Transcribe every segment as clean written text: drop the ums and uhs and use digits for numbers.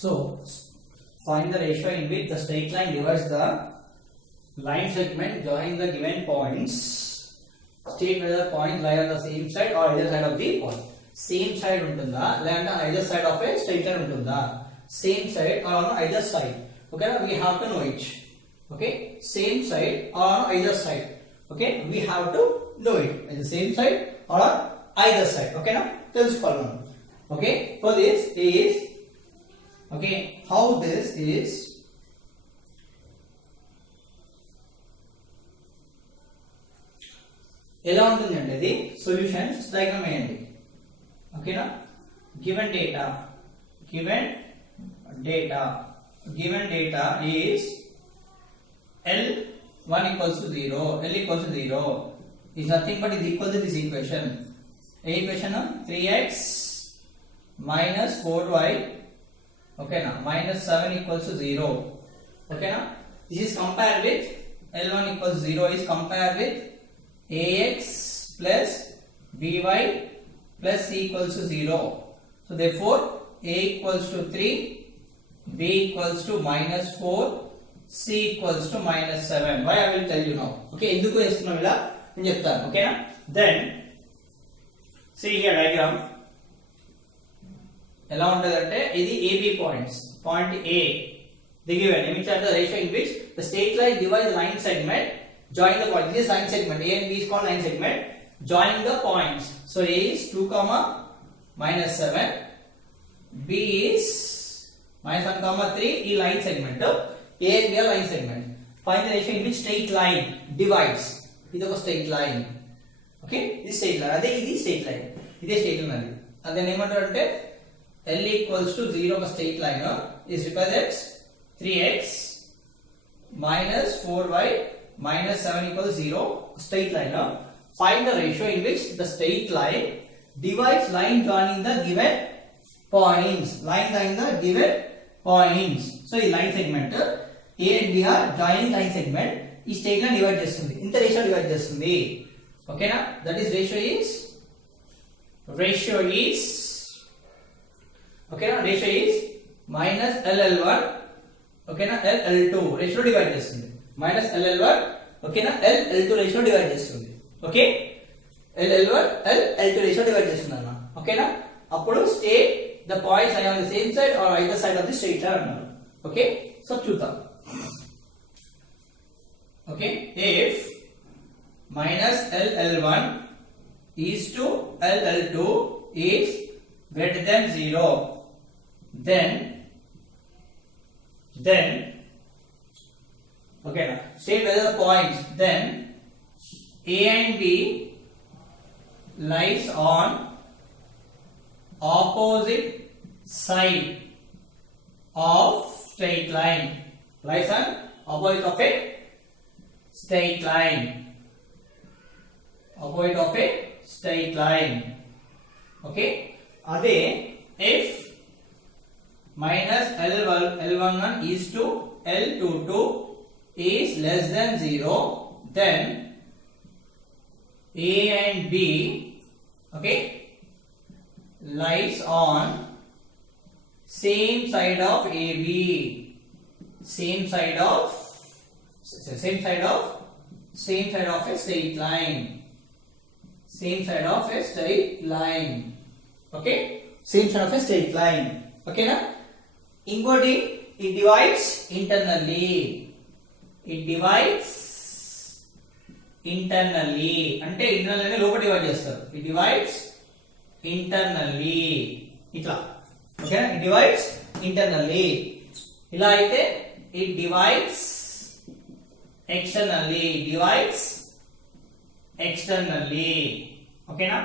So find the ratio in which the straight line divides the line segment joining the given points. State whether points lie on the same side or either side of the point. Same side untunda lenda either side of a straight line untunda. Same side or on either side. Okay, we have to know it. Okay, same side or on either side. Okay, we have to know it. At the same side or on either side. Okay, now తెలుసుకోవాలి. Okay, for this is okay, how this is ఎలా ఉంటుందంటే ఇది solutions diagram వేయండి. ఓకేనా, given data is L1 equals to 0, L equals to 0 is nothing but is equal to this equation. Equation 3x minus 4y, okay na, minus 7 equals to 0. Okay na, this is compared with L1 equals to 0 is compared with ax plus by plus c equals to 0. So therefore a equals to 3, b equals to minus 4, c equals to minus 7. Why I will tell you now. Okay, ఎందుకు వేస్తున్నాం ఇలా నేను చెప్తాను. ఓకేనా, then see here diagram ఎలా ఉంటదంటే ఇది AB points. Point A they given which are the ratio in which the straight line divides the line segment joining the point. This is line segment. A and B is called line segment joining the points. So A is 2 comma minus 7, B is minus 1 comma 3. ఈ line segment A and B are line segment. Find the ratio in which straight line divides. ఇది ఒక straight line. Okay, this straight line. అదే ఇది straight line. ఇదే straight line అది. అదే ఏమంటారు అంటే L equals to 0 ఒక straight line is represents 3x minus 4y minus 7 equals 0 straight line. Find the ratio in which the straight line divides line joining the given points. Line joining the given points. So ఈ line segment A and B are joining line segment. ఈ straight line divide చేస్తుంది, ఇంత ratio divide చేస్తుంది. ఓకేనా, that is ratio is ఓకేనా, ratio is minus LL1 ఓకేనా, LL2 ratio divide చేస్తుంది. Minus LL1 ఓకేనా, LL2 రేషియో డివైడ్ చేస్తుంది. Okay, LL1 LL2 ratio divide చేస్తుంది అన్న. ఓకేనా, అప్పుడు state the points are on the same side or either side of the straight line అన్నారు. Okay, so చూద్దాం. Okay, if minus LL1 is to LL2 is greater than 0 then okay now state whether the points then A and B lies on opposite side of straight line. Lies on opposite of a straight line. Opposite of a straight line. Okay, ade if minus L11 is to L22 is less than 0 then A and B okay lies on same side of AB, same side of a straight line, same side of a straight line. Okay, same side of a straight line. Okay na, ingoti it divides internally. It divides internally అంటే ఇంటర్నల్ అంటే లోపల డివైడ్ చేస్తారు. It divides internally ఇట్లా. Okay, it divides internally. ఇలా అయితే it divides externally. ఓకేనా,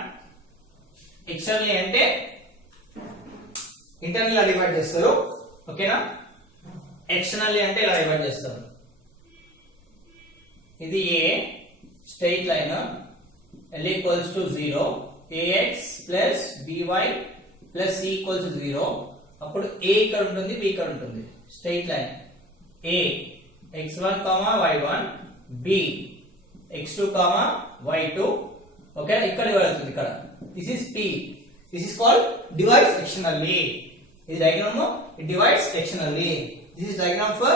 externally అంటే ఇంటర్నల్ గా డివైడ్ చేస్తారు. ఓకేనా, ఎక్స్టర్నల్లీ అంటే ఇలా డివైడ్ చేస్తారు. ఇది A straight line L equals to 0 ax plus by plus c equals to 0 అప్పుడు A ఇక్కడ ఉంటుంది, B ఇక్కడ ఉంటుంది. Straight line A x1 y1 B x2 y2 okay, ఇక్కడ డివైడ్ అవుతుంది. ఇక్కడ this is P. This is called divides externally. ఇది diagram it divides externally. This is diagram for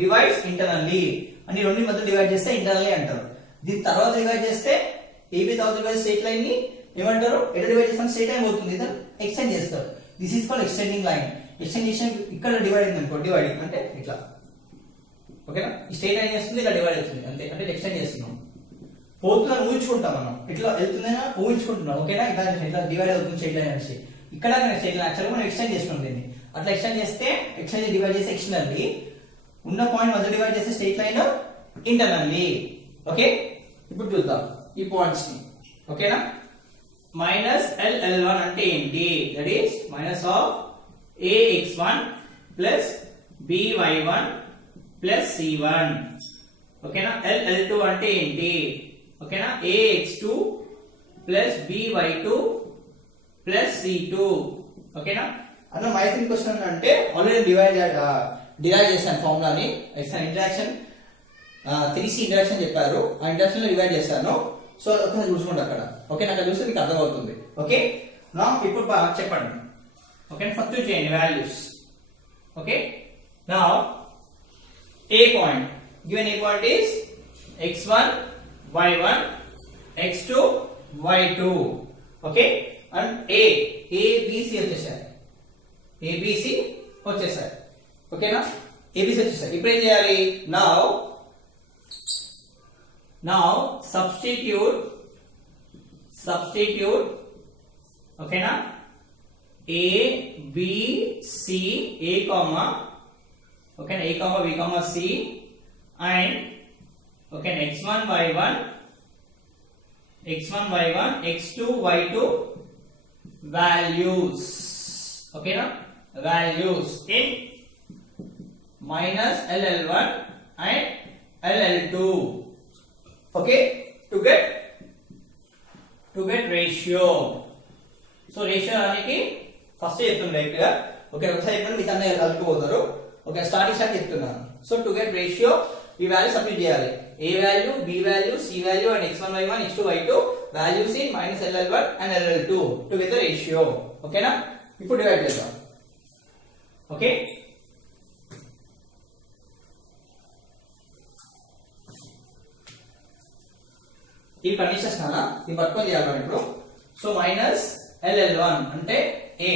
divides internally. అని రెండు మధ్య డివైడ్ చేస్తే ఇంటర్నల్లీ అంటారు. దీని తర్వాత డివైడ్ చేస్తే AB తర్వాత డివైడ్ స్ట్రెయిట్ లైన్ ని ఏమంటారు? ఎక్కడ డివైడ్ చేస్తాం? స్ట్రెయిట్ లైన్ పోతుంది కదా, ఎక్స్టెండ్ చేస్తారు. This is called extending line. Extend చేసిన ఇక్కడ డివైడ్ అయింది అనుకో, డివైడింగ్ అంటే ఇట్లా, ఓకేనా? ఈ స్ట్రెయిట్ లైన్ చేస్తుంది, ఇలా డివైడ్ అవుతుంది అంతే, అంటే ఎక్స్టెండ్ చేస్తున్నాం. పోతుందని ఊహించుకుంటాం మనం, ఇట్లా వెళ్తుందని ఊహించుకుంటున్నాం, ఓకేనా? ఇట్లా డివైడ్ అవుతుంది స్ట్రెయిట్ లైన్ అనేసి. ఇక్కడ స్ట్రెయిట్ లైన్ యాక్చువల్గా మనం ఎక్స్టెండ్ చేస్తున్నాం దీన్ని. అట్లా ఎక్స్టెండ్ చేస్తే ఎక్స్టెండ్ డివైడ్ చేస్తే ఎక్స్టర్నల్లీ, ఉన్న పాయింట్ మధ్య డివైడ్ చేస్తే స్ట్రెయిట్ లైన్ ఇంటర్నల్లీ. ఓకే, ఇప్పుడు చూద్దాం ఈ పాయింట్స్ ని, ఓకేనా? మైనస్ LL1 అంటే ఏంటి? That is minus of AX1 plus BY1 plus C1, ఓకేనా? LL2 అంటే ఏంటి? ఓకేనా? AX2 plus BY2 plus C2, ఓకేనా? అన్న మైసింగ్ క్వశ్చన్ అంటే ఆల్రెడీ డిరైవ్ చేశాను ఫార్ములాని. ఇంటరాక్షన్ 3C ఇంటరాక్షన్ చెప్పారు, ఆ ఇంటరాక్షన్ లో డివైడ్ చేశాను. సో ఒకసారి చూసుకోండి అక్కడ, ఓకే? అక్కడ చూస్తే మీకు అర్థమవుతుంది. ఓకే, నా ఇప్పుడు చెప్పండి, ఓకే? ఫస్ట్ చేయండి వాల్యూస్. ఓకే, నా A point, given A point is x1 y1 x2 y2, okay? And ABC వచ్చేసాయి, ABC వచ్చేసాయి, ఓకేనా? ABC వచ్చేసాయి. ఇప్పుడు ఏం చేయాలి? now substitute, ఓకేనా? A B C, A comma, ఓకేనా? A comma B comma C and ఓకేనా x1 y1 x2 y2 values, ఓకేనా? values in minus LL1 and LL2, okay, to get ratio. So ratio అనేది ఫస్ట్ చెప్తున్నాను డైరెక్ట్ గా, ఓకే? ఒకసారి చెప్పండి, మీకు అన్నీ కలుపుకోపోతారు, ఓకే? స్టార్టింగ్ చెప్తున్నాను. సో టు గెట్ రేషియో ఈ వాల్యూ సబ్స్టిట్యూట్ చేయాలి. A value, B value, C value and x1 y1 x2 y2 values in minus LL1 and LL2 to get the ratio, ఓకేనా? ఇప్పుడు డివైడ్ చేద్దాం, ఓకే? ఈ కండిషన్స్ నానా ఇది పట్టుకొని చేయాలి మనం ఇప్పుడు. సో మైనస్ LL1 అంటే A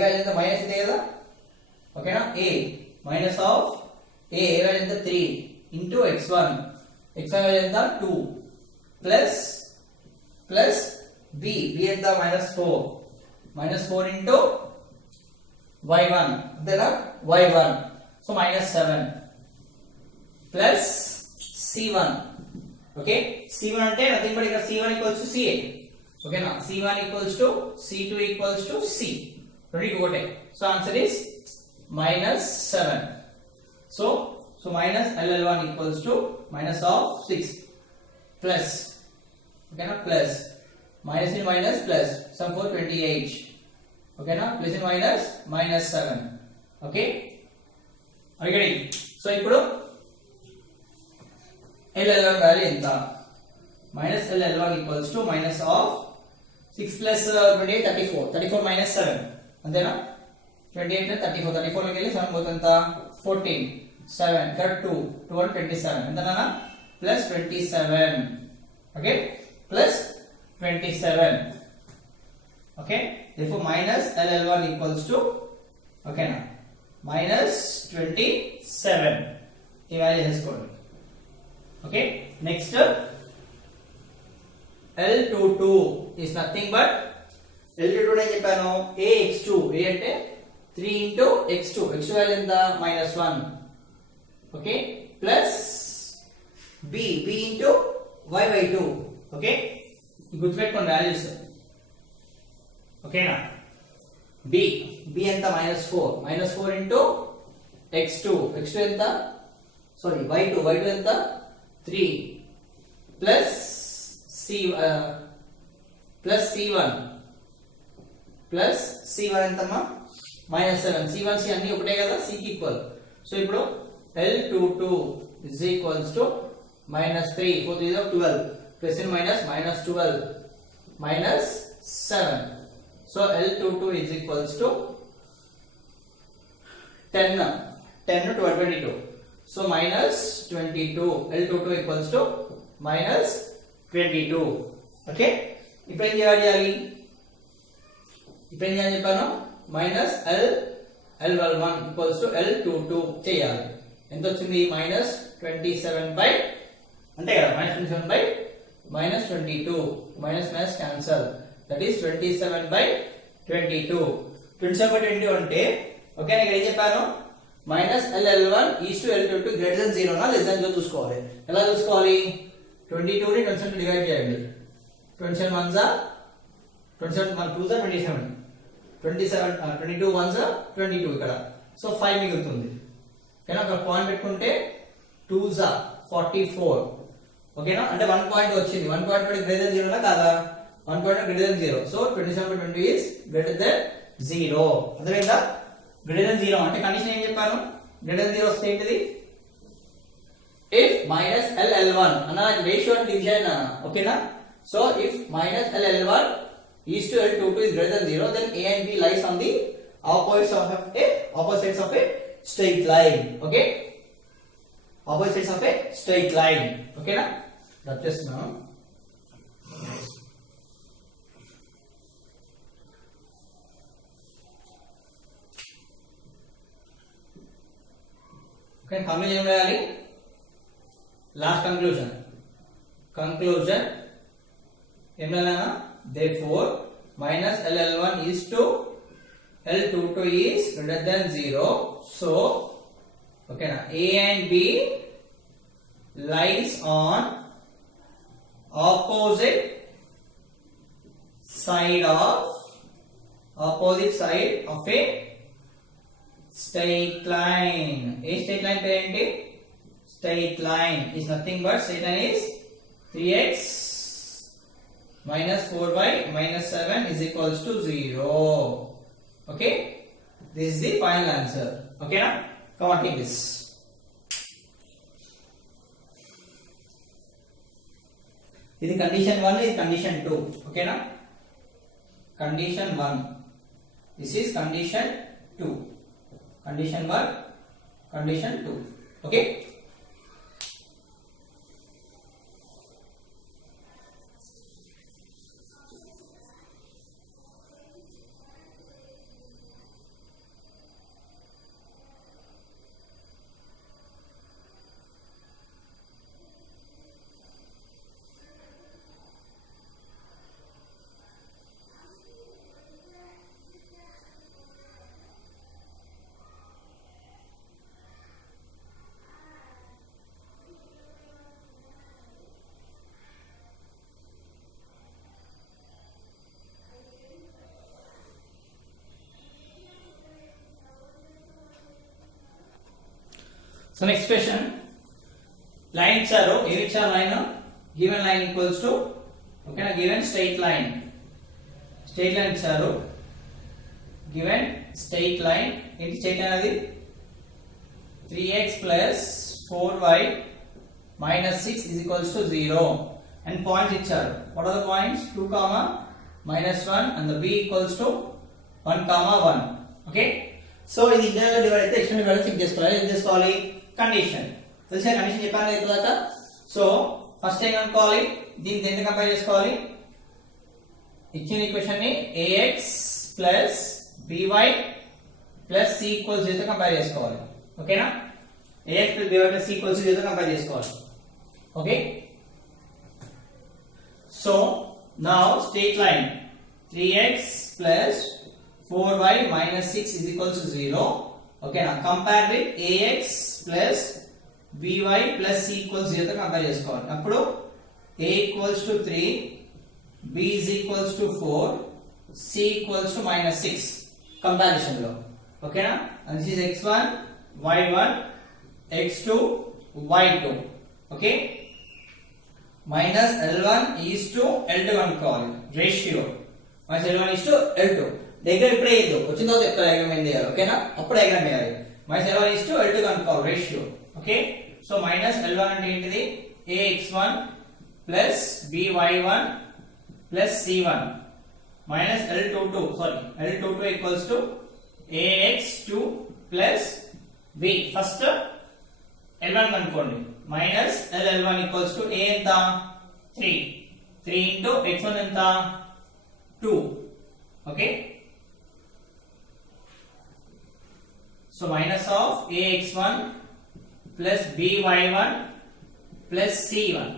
వాల్యూ ఎంత? మైనస్ ఇదే కదా, ఓకేనా? A minus of A value ఎంత? 3 ఇంటూ x1 వాల్యూ ఎంత? 2 ప్లస్ B ఎంత? -4 ఇంటూ y1 అంతేనా? y1, so -7 plus C1, okay? C1 అంటే నథింగ్ బట్ ఇక్కడ C1 ఈక్వల్స్ టు CA, ఓకేనా? C1 equals to C2 equals to C, రెండు ఒకటే. So answer is -7. So minus LL1 equals to minus of 6 plus, ఓకేనా? Plus minus in minus plus, sum 428, ఓకేనా? Plus in minus -7, okay? అడిగండి. So ఇప్పుడు LL1 value ఎంత? Minus LL1 equals to minus of 6 plus 28 34 minus 7, అంతేనా? 28 34 లోకి వెళ్ళి 7 పోతుంది ఎంత? 14 7 ఇక్కడ 2 27 ఎంతనా? Plus 27, okay? Plus 27, okay? therefore minus LL1 equals to, ఓకేనా, -27. ఈ వాల్యూ తీసుకోండి, okay? Next L22 is nothing but L22 నేను చెప్పాను AX2, A అంటే 3 into x2 వాల్యూ ఎంత? -1, okay? Plus B into y2, okay? గుర్తుపెట్టుకోండి వాల్యూస్, ఓకేనా? B ఎంత? -4 into x2 ఎంత? సారీ y2 ఎంత? 3 ప్లస్ C1 ఎంతమ్మా? -7. C1 C అన్ని ఒకటే కదా, C కి ఈక్వల్. సో ఇప్పుడు L22 is equals to -3 4 3 12 plus in minus -12 -7. So L22 is equals to 10 to 22. So minus 22. L22 equals to minus 22. Okay. ఇప్పుడు ఏం చేయాలి? ఇప్పుడు ఏం చేయాలి చెప్పాను? Minus L11 equals to L22 చేయాలి. ఎంత వచ్చింది? మైనస్ 27 బై అంతే కదా, మైనస్ 27 by minus 22. Minus minus cancel. That is 27 బై 22. 27 బై 22 అంటే ఓకే, నేను ఏం చెప్పాను? Minus L11 is to L22 greater than 0 నా లెస్ దెన్ 0 చూసుకోవాలి. ఎలా చూసుకోవాలి? 22 ని 27 డివైడ్ చేయండి. 27 1s are 27 1 2s are 27. 27 22 1s are 22 ఇక్కడ. సో 5 మిగులుతుంది. ఓకేనా? ఒక పాయింట్ పెట్టుకుంటే 2s are 44. ఓకేనా? అంటే 1 పాయింట్ వచ్చింది. 1 పాయింట్ గ్రేటర్ దెన్ 0 నా కాదా? 1 పాయింట్ గ్రేటర్ దెన్ 0. సో 27 by 20 is గ్రేటర్ దెన్ 0. అర్థమైందా? గ్రేటర్ దెన్ 0 అంటే కండిషన్ ఏం చెప్పాను? గ్రేటర్ దెన్ 0 వస్తే ఏంటిది? if minus L11 అన్న రేషియో అంటే డివిజన్ అన్న. ఓకేనా? So if minus L11 is to L22 is greater than 0, then A and B lies on the opposites of a straight line. Okay, opposites of a straight line. Okay na? That is now. Okay, conclusion ఏం రాయాలి? Last conclusion ఏం రాయాలన్నా? Therefore minus L11 is to L22 is greater than 0. So okay na, A and B lies on opposite side of a straight line. A straight line parent straight line is nothing but straight line is 3x minus 4y minus 7 is equals to 0. Okay, this is the final answer. Okay na? Come on, take this. This is condition 1, this is condition 2. Okay na? Condition 1. This is condition 2. Condition 1, condition 2. Okay. So next question, line icharu, ఏ ఇచ్చారు line? given line equals to okay na, given straight line ఇచ్చారు. given straight line ఏంటి straight line అది? 3x plus 4y minus 6 is equals to 0 and points ఇచ్చారు. what are the points? 2 comma minus 1 and the b equals to 1 comma 1. okay, so ఇది internal divide అయితే external divide check చేసుకోవాలి. ఏం చేసుకోవాలి? కండిషన్ తెలిసిన కండిషన్ చెప్పాను కదా తర్వాత. సో ఫస్ట్ ఏం కనుక్కోవాలి? దీన్ని దేంతో కంపేర్ చేసుకోవాలి? ఇచ్చిన ఈక్వేషన్ ని ax plus by plus c equals 0 తో కంపేర్ చేసుకోవాలి. ఓకేనా? ax plus by plus c equals 0 తో కంపేర్ చేసుకోవాలి. Okay, so now straight line 3x plus 4y minus 6 is equals to 0. Okay, now compare with ax plus by plus c equals 0 తో కంపేర్ చేసుకోవాలి. అప్పుడు a equals to 3, b is equals to 4, c equals to minus 6 కంపారిజన్ లో. ఓకేనా? and this is x1 y1 x2 y2. Okay, minus L1 is to L2 అనుకోవాలి ratio. minus L1 is to L2 diagram ఇప్పుడే వేయద్దు, వచ్చిన తర్వాత ఎక్కడ డయాగ్రామ్ ఏం చేయాలి? ఓకేనా? అప్పుడు డయాగ్రామ్ వేయాలి. Minus L1 is to L2 కనుక్కోవాలి ratio. Okay, so minus L1 అంటే ఏంటిది? ax1 plus by1 plus c1 minus L22 equals to ax2 plus b first L1 కనుక్కోండి minus L1 equals to a ఎంత 3 into x1 ఎంత 2 okay so minus of ax1 plus by1 plus c1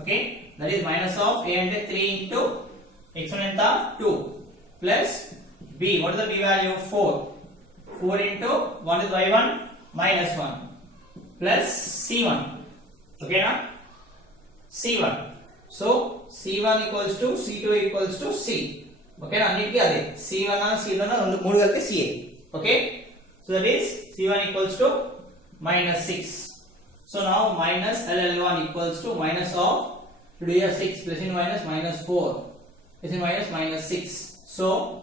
okay that is minus of a and 3 into x1 enta 2 plus b what is the b value 4 into 1 is y1 minus 1 plus c1 okay na c1 so c1 equals to c2 equals to c okay na annitiki ade c1 c1 rendu మూడు కలిపి ca okay so that is c1 equals to minus 6 so now minus L1 equals to minus of to do 6 plus in minus minus 4 plus in minus minus 6 so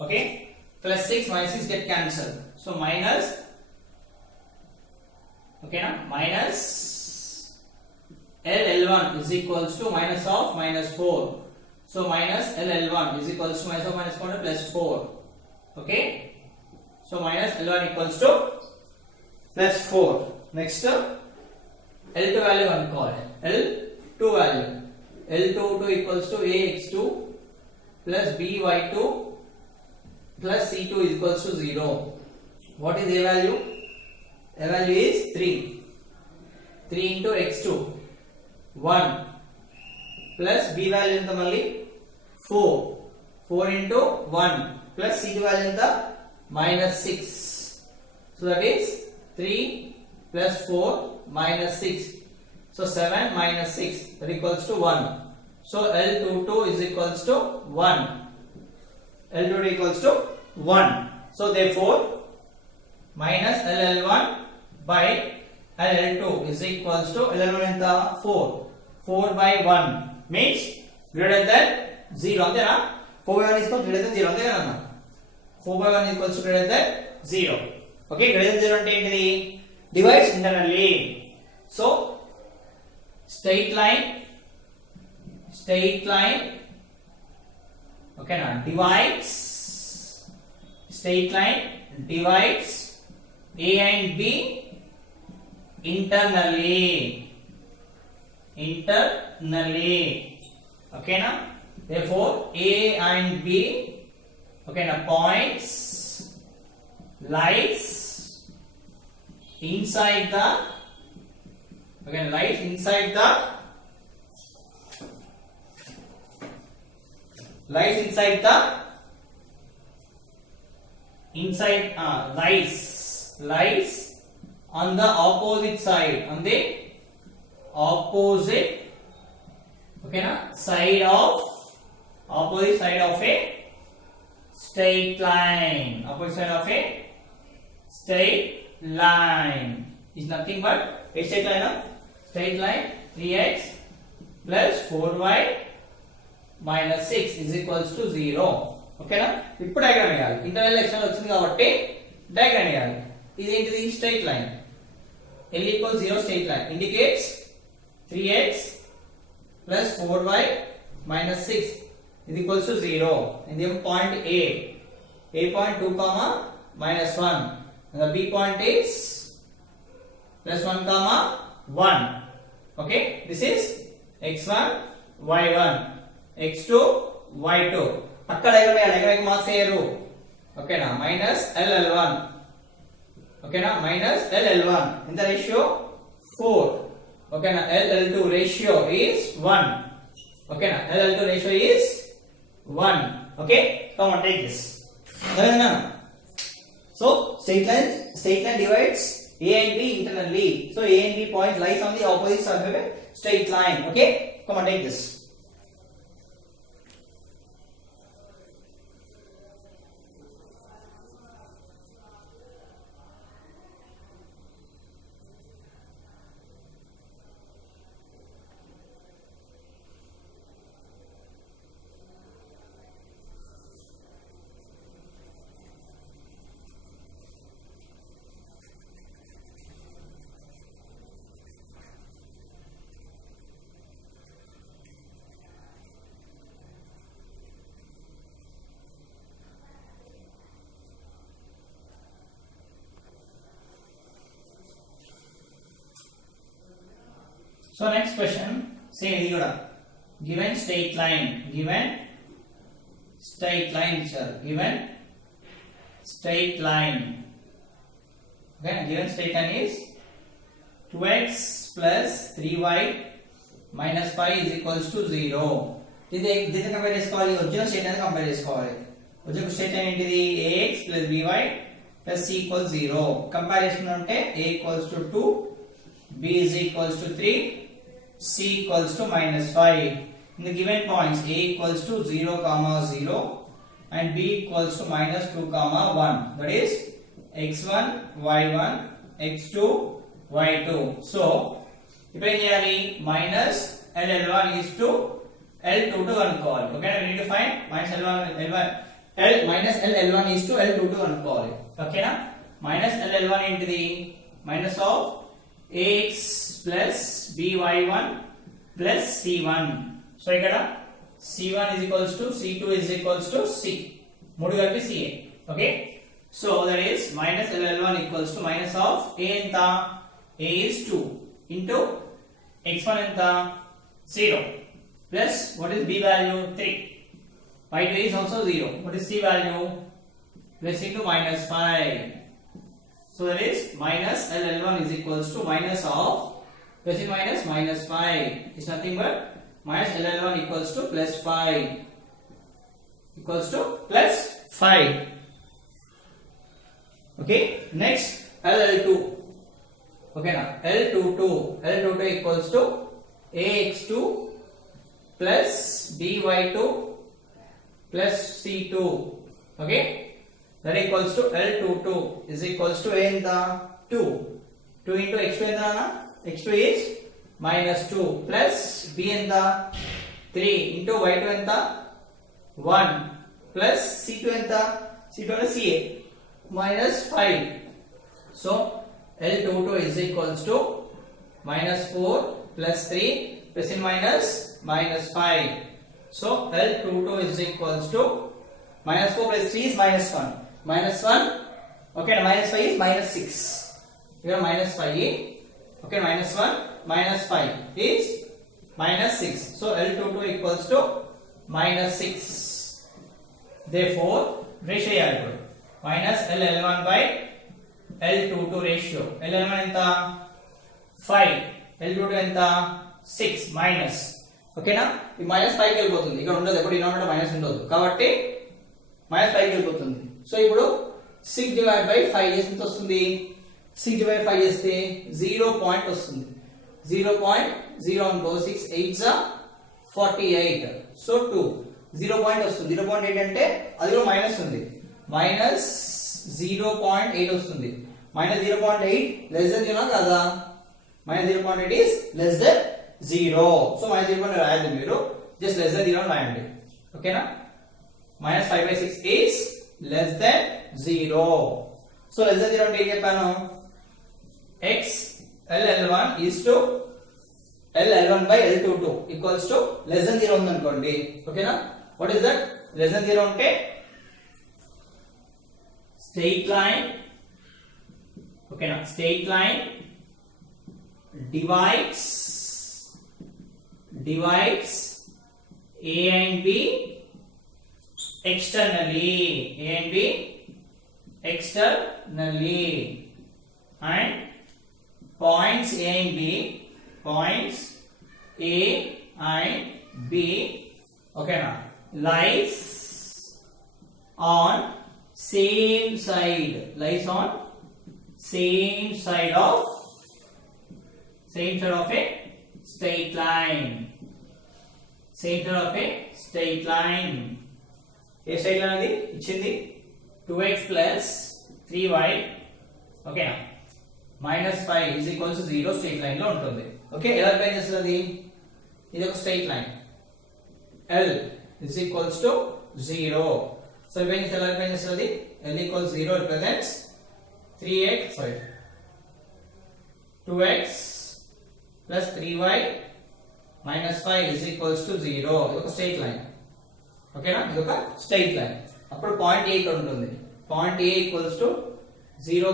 okay plus 6 minus 6 get cancelled so minus okay na minus L1 is equals to minus of minus 4 so minus L1 is equals to minus of minus 4 plus 4 okay so minus L1 equals to plus 4 next L2 value uncalled L2 value L2 equals to ax2 plus by2 plus c2 is equals to 0 what is a value is 3 into x2 1 plus b value enta malli 4 into 1 plus c2 value enta minus 6 so that is 3 plus 4 minus 6 so 7 minus 6 that equals to 1 so L22 is equals to 1 L22 equals to 1 so therefore minus L1 by L2 is equals to L1 enta 4 by 1 means greater than 0 antena 4 by 1 is greater than 0 antena 4 by 1 equals to greater than 0 okay greater than 0 ante entidi divides internally so straight line okay na divides straight line divides a and b internally okay na therefore a and b okay na points lies inside the okay lies inside the lies on the opposite side okay na opposite side of a straight line is nothing but a straight line 3x plus 4y minus 6 is equals to 0 okay na ఇప్పుడు డయాగ్రామ్ వేయాలి interval external వచ్చింది కాబట్టి డయాగ్రామ్ వేయాలి ఇది ఏంటిది straight line L equals 0 straight line indicates 3x plus 4y minus 6 is equals to 0 and the point A point 2 comma minus 1 and the B point is plus 1 comma 1 okay this is x1 y1 x2 y2 అక్కడ diagram marks చేయరు ఓకేనా minus L1 ఓకేనా minus L1 in the ratio 4 ఓకేనా L2 ratio is 1 ఓకేనా L2 ratio is 1 okay come on take this అర్థమైందా so straight line divides a and b internally so a and b point lies on the opposite side of a straight line okay come on take this So next question, same ఇది కూడా given straight line sir, given straight line, okay, given straight line is 2x plus 3y minus 5 is equals to 0. దీన్ని కంపేర్ చేసుకోవాలి, original state అనేది కంపేర్ చేసుకోవాలి. Original state ఏంటిది? ax plus by plus c equals 0. కంపేర్ చేసుకుంటే a equals to 2, b is equals to 3, c equals to minus 5. In the given points a equals to 0 comma 0 and b equals to minus 2 comma 1, that is x1 y1 x2 y2. So ఇప్పుడు ఏం చేయాలి? Minus l1 is to l22 అనుకోవాలి. Okay, we need to find minus l1 is to l22 అనుకోవాలి. ఓకేనా? Minus l1 ఏంటిది? Minus of ax plus by1 plus c1. So ఇక్కడ c1 is equals to c2 is equals to c, మూడు కలిపి ca. Okay, so that is minus l1 equals to minus of a ఎంత? a is 2 into x1 ఎంత? 0 plus what is b value? 3. y2 is also 0. What is c value? Plus into minus 5. So that is minus l1 is equals to minus of plus in minus 5 is nothing but minus l1 equals to plus 5 equals to plus 5. Okay, next l2. Okay, now l22 equals to ax2 plus by2 plus c2. Okay, that equals to l22 is equals to a in the 2 into x2 in the x2 is minus 2 plus b in the 3 into y2 in the 1 plus c2 in the ca minus 5. So l22 is equals to minus 4 plus 3 plus in minus 5. So l22 is equals to minus 4 plus 3 is minus 1. Minus 1. Okay, minus 5 is minus 6. Here minus 5. Okay, minus 1 minus 5 is minus 6. So l22 equals to minus 6. Therefore, ratio minus l1 by l22 ratio. l1 ఎంత? 5. l22 ఎంత? 6 minus. ఓకేనా? ఈ మైనస్ 5 కి వెళ్ళిపోతుంది. ఇక్కడ ఉండదు, ఎప్పుడు denominator minus ఉండదు కాబట్టి మైనస్ 5 కి వెళ్ళిపోతుంది. సో ఇప్పుడు 6 డివైడ్ బై 5 చేస్తే ఎంత వస్తుంది? 6 డివైడ్ 5 చేస్తే 0 పాయింట్ వస్తుంది. 0.0 అనుకో, 6 8 48. సో 2 0 పాయింట్ వస్తుంది. 0.8 అంటే అది కూడా మైనస్ ఉంది. మైనస్ 0.8 వస్తుంది. మైనస్ 0.8 లెస్ దెన్ 0 కదా? మైనస్ 0.8 is less than 0. So minus 0.8 రాయద్దు మీరు, జస్ట్ లెస్ దెన్ 0 రాయండి. ఓకేనా? మైనస్ 5/6 is less than 0. So less than 0 అంటే ఏం చెప్పాను? x l1 is to l1 by l22 equals to less than 0 ఉంది అనుకోండి. ఓకేనా? What is that? Less than 0 అంటే straight line. Okay, now straight line divides a and b externally, and points a and b, okay, now lies on same side of a straight line. A straight line అది ఇచ్చింది? 2x plus 3y, okay, minus 5 is equals to 0 straight line లో ఉంటుంది. ఓకే, ఎలా రిప్రజెంట్ చేస్తుంది? ఇది ఒక straight line, l is equals to 0. So represent ఎలా రిప్రజెంట్ చేస్తుంది? l equals 0 represents 2x plus 3y minus 5 is equals to 0. ఇది ఒక స్ట్రైట్ లైన్. ఓకేనా? ఇది ఒక స్ట్రైట్ లైన్. అప్పుడు పాయింట్ a ఇక్కడ ఉంటుంది. Point a equals to 0,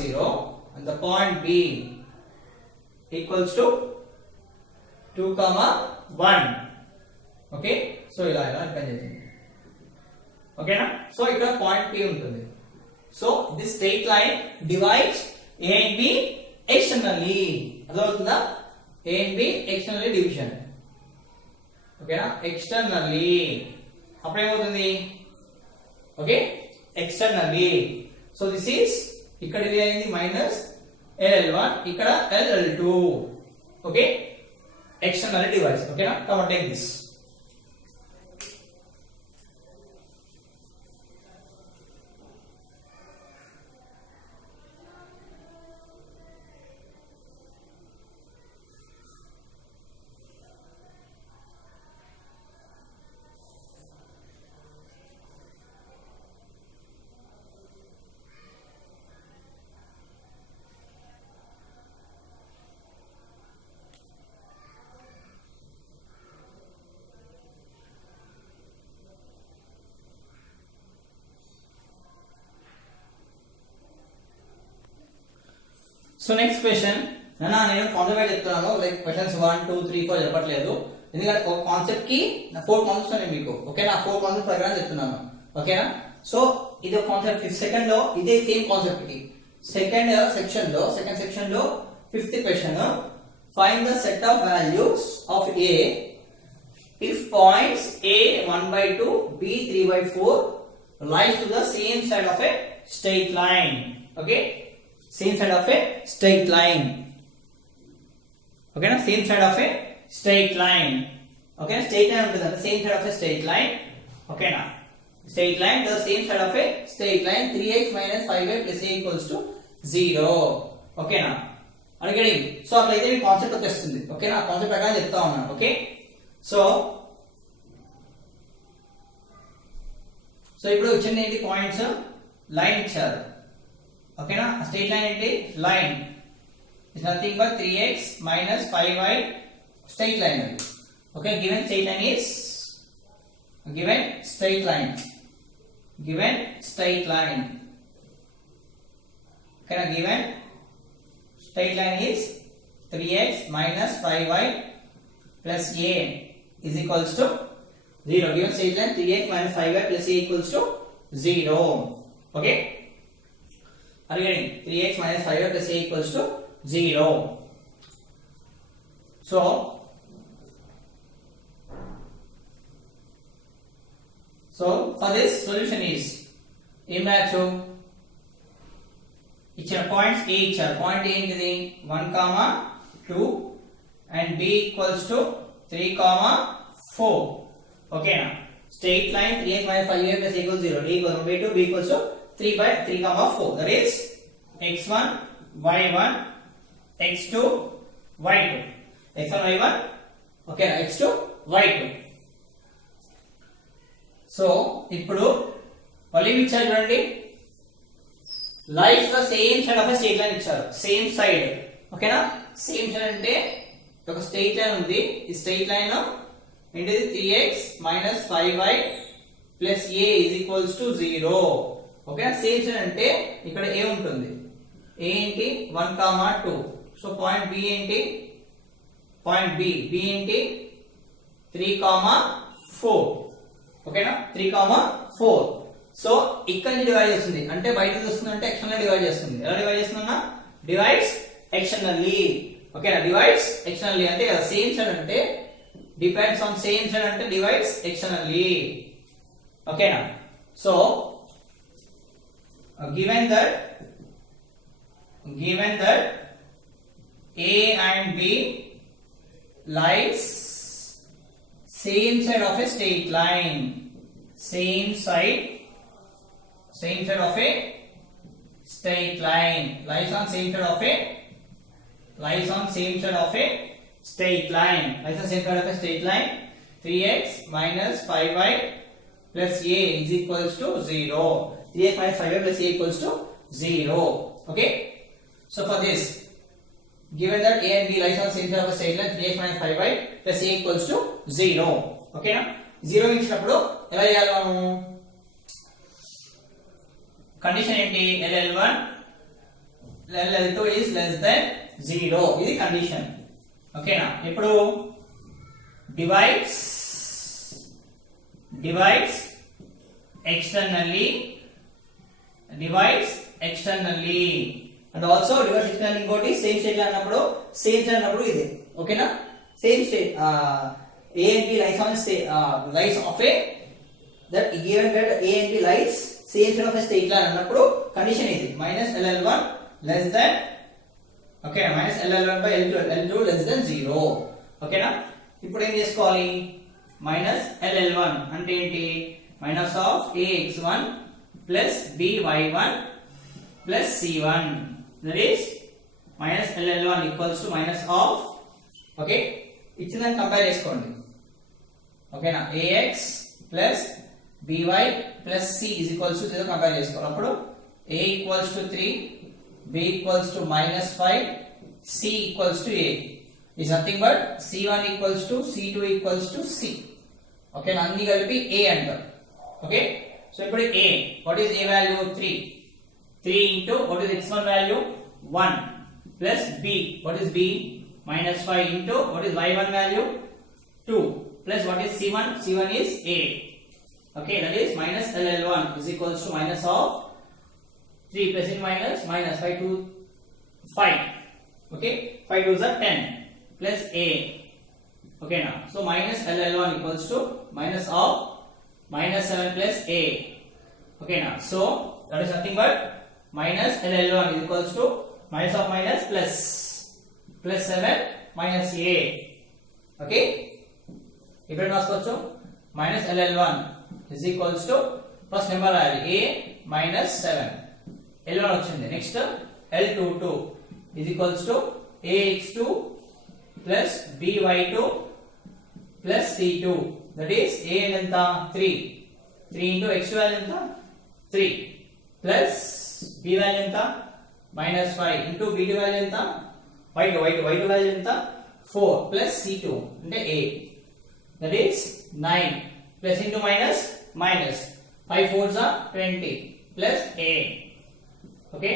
0 and the point b equals to 2, 1. Okay so ఇలా డిపెండ్ అవుతుంది ఓకేనా సో ఇక్కడ పాయింట్ P ఉంటుంది so this straight line divides A and B externally అర్థమవుతుందా A and B externally division ఓకేనా ఎక్స్టర్నల్లీ అప్పుడు ఏమవుతుంది okay externally so this is ఇక్కడ ఇది అయింది మైనస్ LL1 ఇక్కడ LL2 ఓకే externally divides ఓకేనా come take this so next question నేను కాన్సెప్ట్ చెప్తున్నాను లైక్ క్వశ్చన్స్ 1 2 3 4 చెప్పట్లేదు ఎందుకంటే ఒక కాన్సెప్ట్ కి 4 కాన్సెప్ట్స్ ఉన్నాయి మీకు ఓకేనా 4 కాన్సెప్ట్ ప్రకారం చెప్తున్నాను ఓకేనా సో ఇది ఒక కాన్సెప్ట్ సెకండ్ లో ఇదే సేమ్ కాన్సెప్ట్ కి సెకండ్ సెక్షన్ లో fifth question find the set of values of A if points A 1/2 B 3/4 lies to the same side of a straight line okay same side of a straight line okay na same side of a straight line okay na straight line untadanda same side of a straight line okay na straight line the same side of a straight line 3x minus 5y plus a equals to 0 okay na అడిగేది సో అట్లయితే మీ కాన్సెప్ట్ వచ్చేస్తుంది ఓకే నా కాన్సెప్ట్ ప్రకారం చెప్తా ఉన్నాను okay so ఇప్పుడు వచ్చింది ఏంటి పాయింట్స్ లైన్ ఇచ్చారు ఓకేనా స్ట్రెయిట్ లైన్ ఏంటి line is nothing but 3x minus 5y straight line okay given straight line is given straight line okay na given straight line is 3x minus 5y plus a is equals to 0 given straight line 3x minus 5y plus a equals to 0 okay are you getting 3x minus 5y plus a equals to 0 so for this solution is imagine ఇచ్చిన points A ఇచ్చారు పాయింట్ ఏంటిది 1 2 and B equals to 3 4 ఓకేనా straight line 3x minus 5y plus a equals 0 A equals 1/2 B equals to 3/3 4 that is x1 y1 x2 y2 x1 y1 okay x2 y2 so ఇప్పుడు మళ్ళీ ఇచ్చారు చూడండి lines the same side of straight line ఇచ్చారు same side ఓకేనా same side అంటే ఒక straight line ఉంది ఈ స్ట్రెయిట్ లైన్ ఏంటిది 3x minus 5y plus a is equals to 0 ఓకేనా సేమ్ సైడ్ అంటే ఇక్కడ a ఉంటుంది a ఏంటి 1 2 సో పాయింట్ b ఏంటి పాయింట్ b ఏంటి 3 4 ఓకేనా 3 4 సో ఇక్కడ నుంచి డివైడ్ చేస్తుంది అంటే బయటకి వస్తుంది అంటే ఎక్స్టర్నల్ డివైడ్ చేస్తుంది ఎలా డివైడ్ చేస్తుందన్నా డివైడ్స్ ఎక్స్టర్నల్లీ ఓకేనా డివైడ్స్ ఎక్స్టర్నల్లీ అంటే సేమ్ సైడ్ అంటే డిపెండ్స్ ఆన్ సేమ్ సైడ్ అంటే డివైడ్స్ ఎక్స్టర్నల్లీ ఓకేనా so given that A and B lies same side of a straight line same side of a straight line lies on same side of a straight line 3x minus 5y plus a is equals to 0 3x minus 5y plus a equals to 0 okay so for this given that a and b lies on same side of a straight line 3x minus 5y plus a equals to 0 okay na 0 ఇచ్చినప్పుడు ఎలా చేయాలి మనము కండిషన్ ఏంటి LL1 LL2 is less than 0 ఇది కండిషన్ ఓకేనా ఇప్పుడు divides externally and also divides externally ingoti same state la annappudu ide okay na same state a and b lies on lies of a that given that a and b lies same state of a state la annappudu condition ఇది minus ll1 less than okay na minus ll1 by l2 less than 0 okay na ఇప్పుడు ఏం చేసుకోవాలి minus ll1 అంటే ఏంటి minus of ax1 plus by1 plus c1 that is minus ll1 equals to minus of okay ఇచ్చిందని కంపేర్ చేసుకోండి ఓకేనా ax plus by plus c is equals to 0 కంపేర్ చేసుకోవాలి అప్పుడు a equals to 3 b equals to minus 5 c equals to a is nothing but c1 equals to c2 equals to c okay na అన్ని కలిపి a అంటాం okay so ఇప్పుడు a what is a value 3 into what is x1 value 1 plus b what is b minus 5 into what is y1 value 2 plus what is c1 is a okay that is minus ll1 is equals to minus of 3 plus in minus 5 to 5 okay 5 2s are 10 plus a okay now so minus ll1 equals to minus of minus 7 plus a okay now so that is nothing but minus ll1 is equals to minus of minus plus 7 minus a okay ఇప్పుడు రాసుకోవచ్చు minus ll1 is equals to first number a minus 7 l1 వచ్చింది next l22 is equals to ax2 plus by2 plus c2 that is a ఎంత 3 into x2 value ఎంత 3 plus b value ఎంత minus 5 into b2 value ఎంత y2 value ఎంత 4 plus c2 అంటే a that is 9 plus into minus 5 4s are 20 plus a okay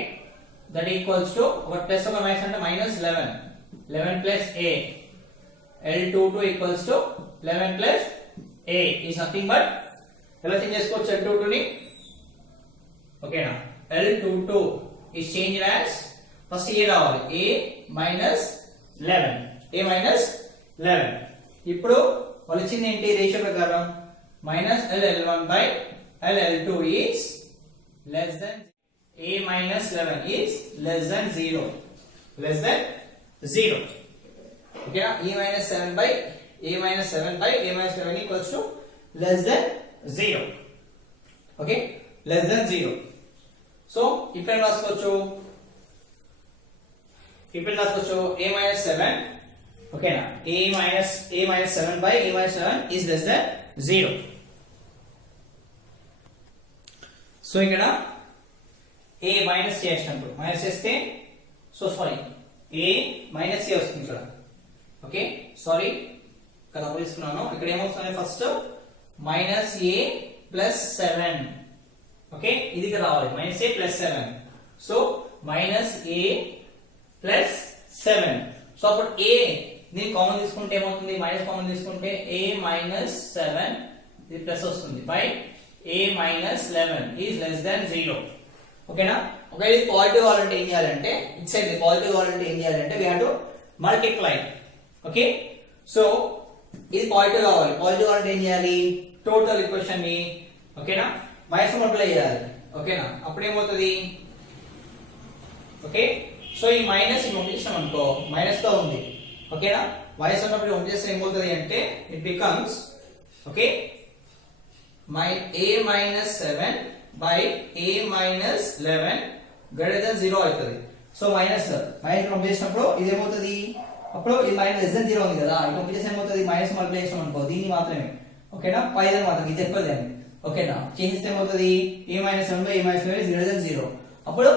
that equals to ఒక ప్లస్ ఒక మైనస్ అంటే minus 11 plus a l22 equals to 11 plus a is nothing but ఎలా చేంజ్ చేసుకోవచ్చు l22 ని ఓకేనా l22 is changed as first a రావాలి a minus 11 ఇప్పుడు వచ్చింది ఏంటి రేషియో ప్రకారం minus ll1 by ll2 is less than a minus 11 is less than 0 okay e minus 7 by a minus 11 equals to less than 0 okay less than 0 so ఇప్పుడు రాసుకోవచ్చు a minus 7 okay na a minus 7 by a minus 7 is less than 0 so ఇక్కడ a minus చేసినప్పుడు మైనస్ చేస్తే so sorry a minus a వస్తుంది ఇక్కడ okay sorry ఇక్కడ తీసుకున్నాను ఇక్కడ ఏమొస్తుంది ఫస్ట్ minus a plus 7 ఓకే ఇది ఇక్కడ రావాలి minus a plus 7 so minus a plus 7 సో అప్పుడు a దీన్ని కామన్ తీసుకుంటే ఏమవుతుంది మైనస్ కామన్ తీసుకుంటే a minus 7 ఇది ప్లస్ వస్తుంది by a minus 11 is less than 0 ఓకేనా ఒకవేళ ఇది పాజిటివ్ కావాలంటే ఏం చేయాలంటే ఇట్ సైడ్ పాజిటివ్ కావాలంటే ఏం చేయాలంటే we have to multiply okay so ఇది పాజిటివ్ కావాలంటే ఏం చేయాలి టోటల్ ఈక్వేషన్ ని ఓకేనా మైనస్ మల్టిప్లై చేయాలి ఓకేనా అప్పుడు ఏమవుతుంది ఓకే సో ఈ మైనస్ పంపించాం అనుకో మైనస్ తో ఉంది ఓకేనా మైనస్ ఉన్నప్పుడు పంపిస్తే ఏమవుతుంది అంటే it becomes okay a minus 7 by a minus 11 greater than 0 అవుతుంది సో మైనస్ పంపించినప్పుడు ఇది ఏమవుతుంది అప్పుడు ఈ మైనస్ లెస్ దెన్ 0 ఉంది కదా ఇది పంపించేసి ఏమవుతుంది మైనస్ మల్టిప్లై చేసాం అనుకో దీన్ని మాత్రమే ఓకేనా పైన మాత్రం ఇది ఎక్కువ దేని ఓకేనా చేస్తే ఏమవుతుంది a minus 7 by a minus 11 is greater than 0 అప్పుడు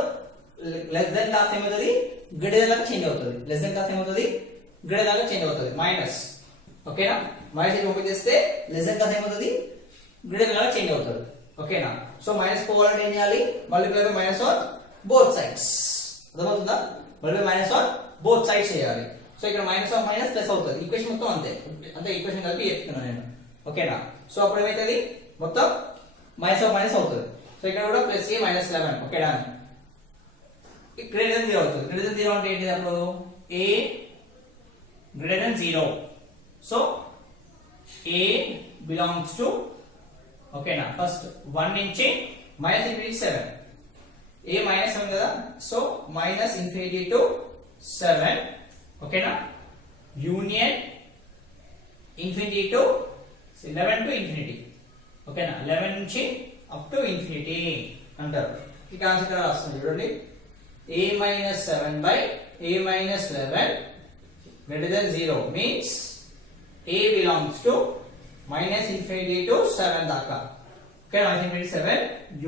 లెస్ దెన్ కాస్త ఏమవుతుంది గ్రేటర్ దెన్ లాగా చేంజ్ అవుతుంది లెస్ దెన్ కాస్త ఏమవుతుంది గ్రేటర్ లాగా చేంజ్ అవుతుంది మైనస్ ఓకేనా మైనస్ పంపించేస్తే లెస్ దెన్ కాస్త ఏమవుతుంది గ్రేటర్ లాగా చేంజ్ అవుతుంది ఓకేనా సో మైనస్ పోవాలంటే ఏం చేయాలి multiply by minus on both sides అర్థమవుతుందా multiply minus on both sides చేయాలి సో ఇక్కడ మైనస్ ఆఫ్ మైనస్ ప్లస్ అవుతుంది. ఈక్వేషన్ మొత్తం అంతే అంతే ఈక్వేషన్ కలిపి చెప్తున్నాను నేను. ఓకేనా? సో అప్పుడు ఏమైతుంది మొత్తం మైనస్ ఆఫ్ మైనస్ అవుతుంది. సో ఇక్కడ కూడా ప్లస్ ఏ మైనస్ 11. ఓకేనా? గ్రేటర్ దెన్ 0 అవుతుంది. గ్రేటర్ దెన్ 0 అంటే ఏంటి అప్పుడు a greater than 0. So a belongs to ఓకేనా ఫస్ట్ 1 నుంచి మైనస్ ఇన్ఫినిటీ 7. ఏ మైనస్ 7 కదా. So minus infinity to 7. ఓకేనా? Union infinity to 11 to infinity. ఓకేనా? 11 నుంచి అప్ టు ఇన్ఫినిటీ అంటారు. ఇక ఆన్సర్ ఇక్కడ రాస్తుంది చూడండి. a minus 7 by a minus 11 greater than 0 means a belongs to minus infinity to 7 దాకా. Okay, minus infinity 7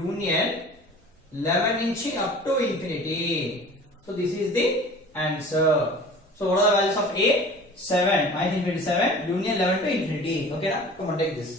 union 11 నుంచి up to infinity. So this is the answer. So what are the values of a? 7, minus infinity 7, union 11 to infinity. Okay, come on, take this.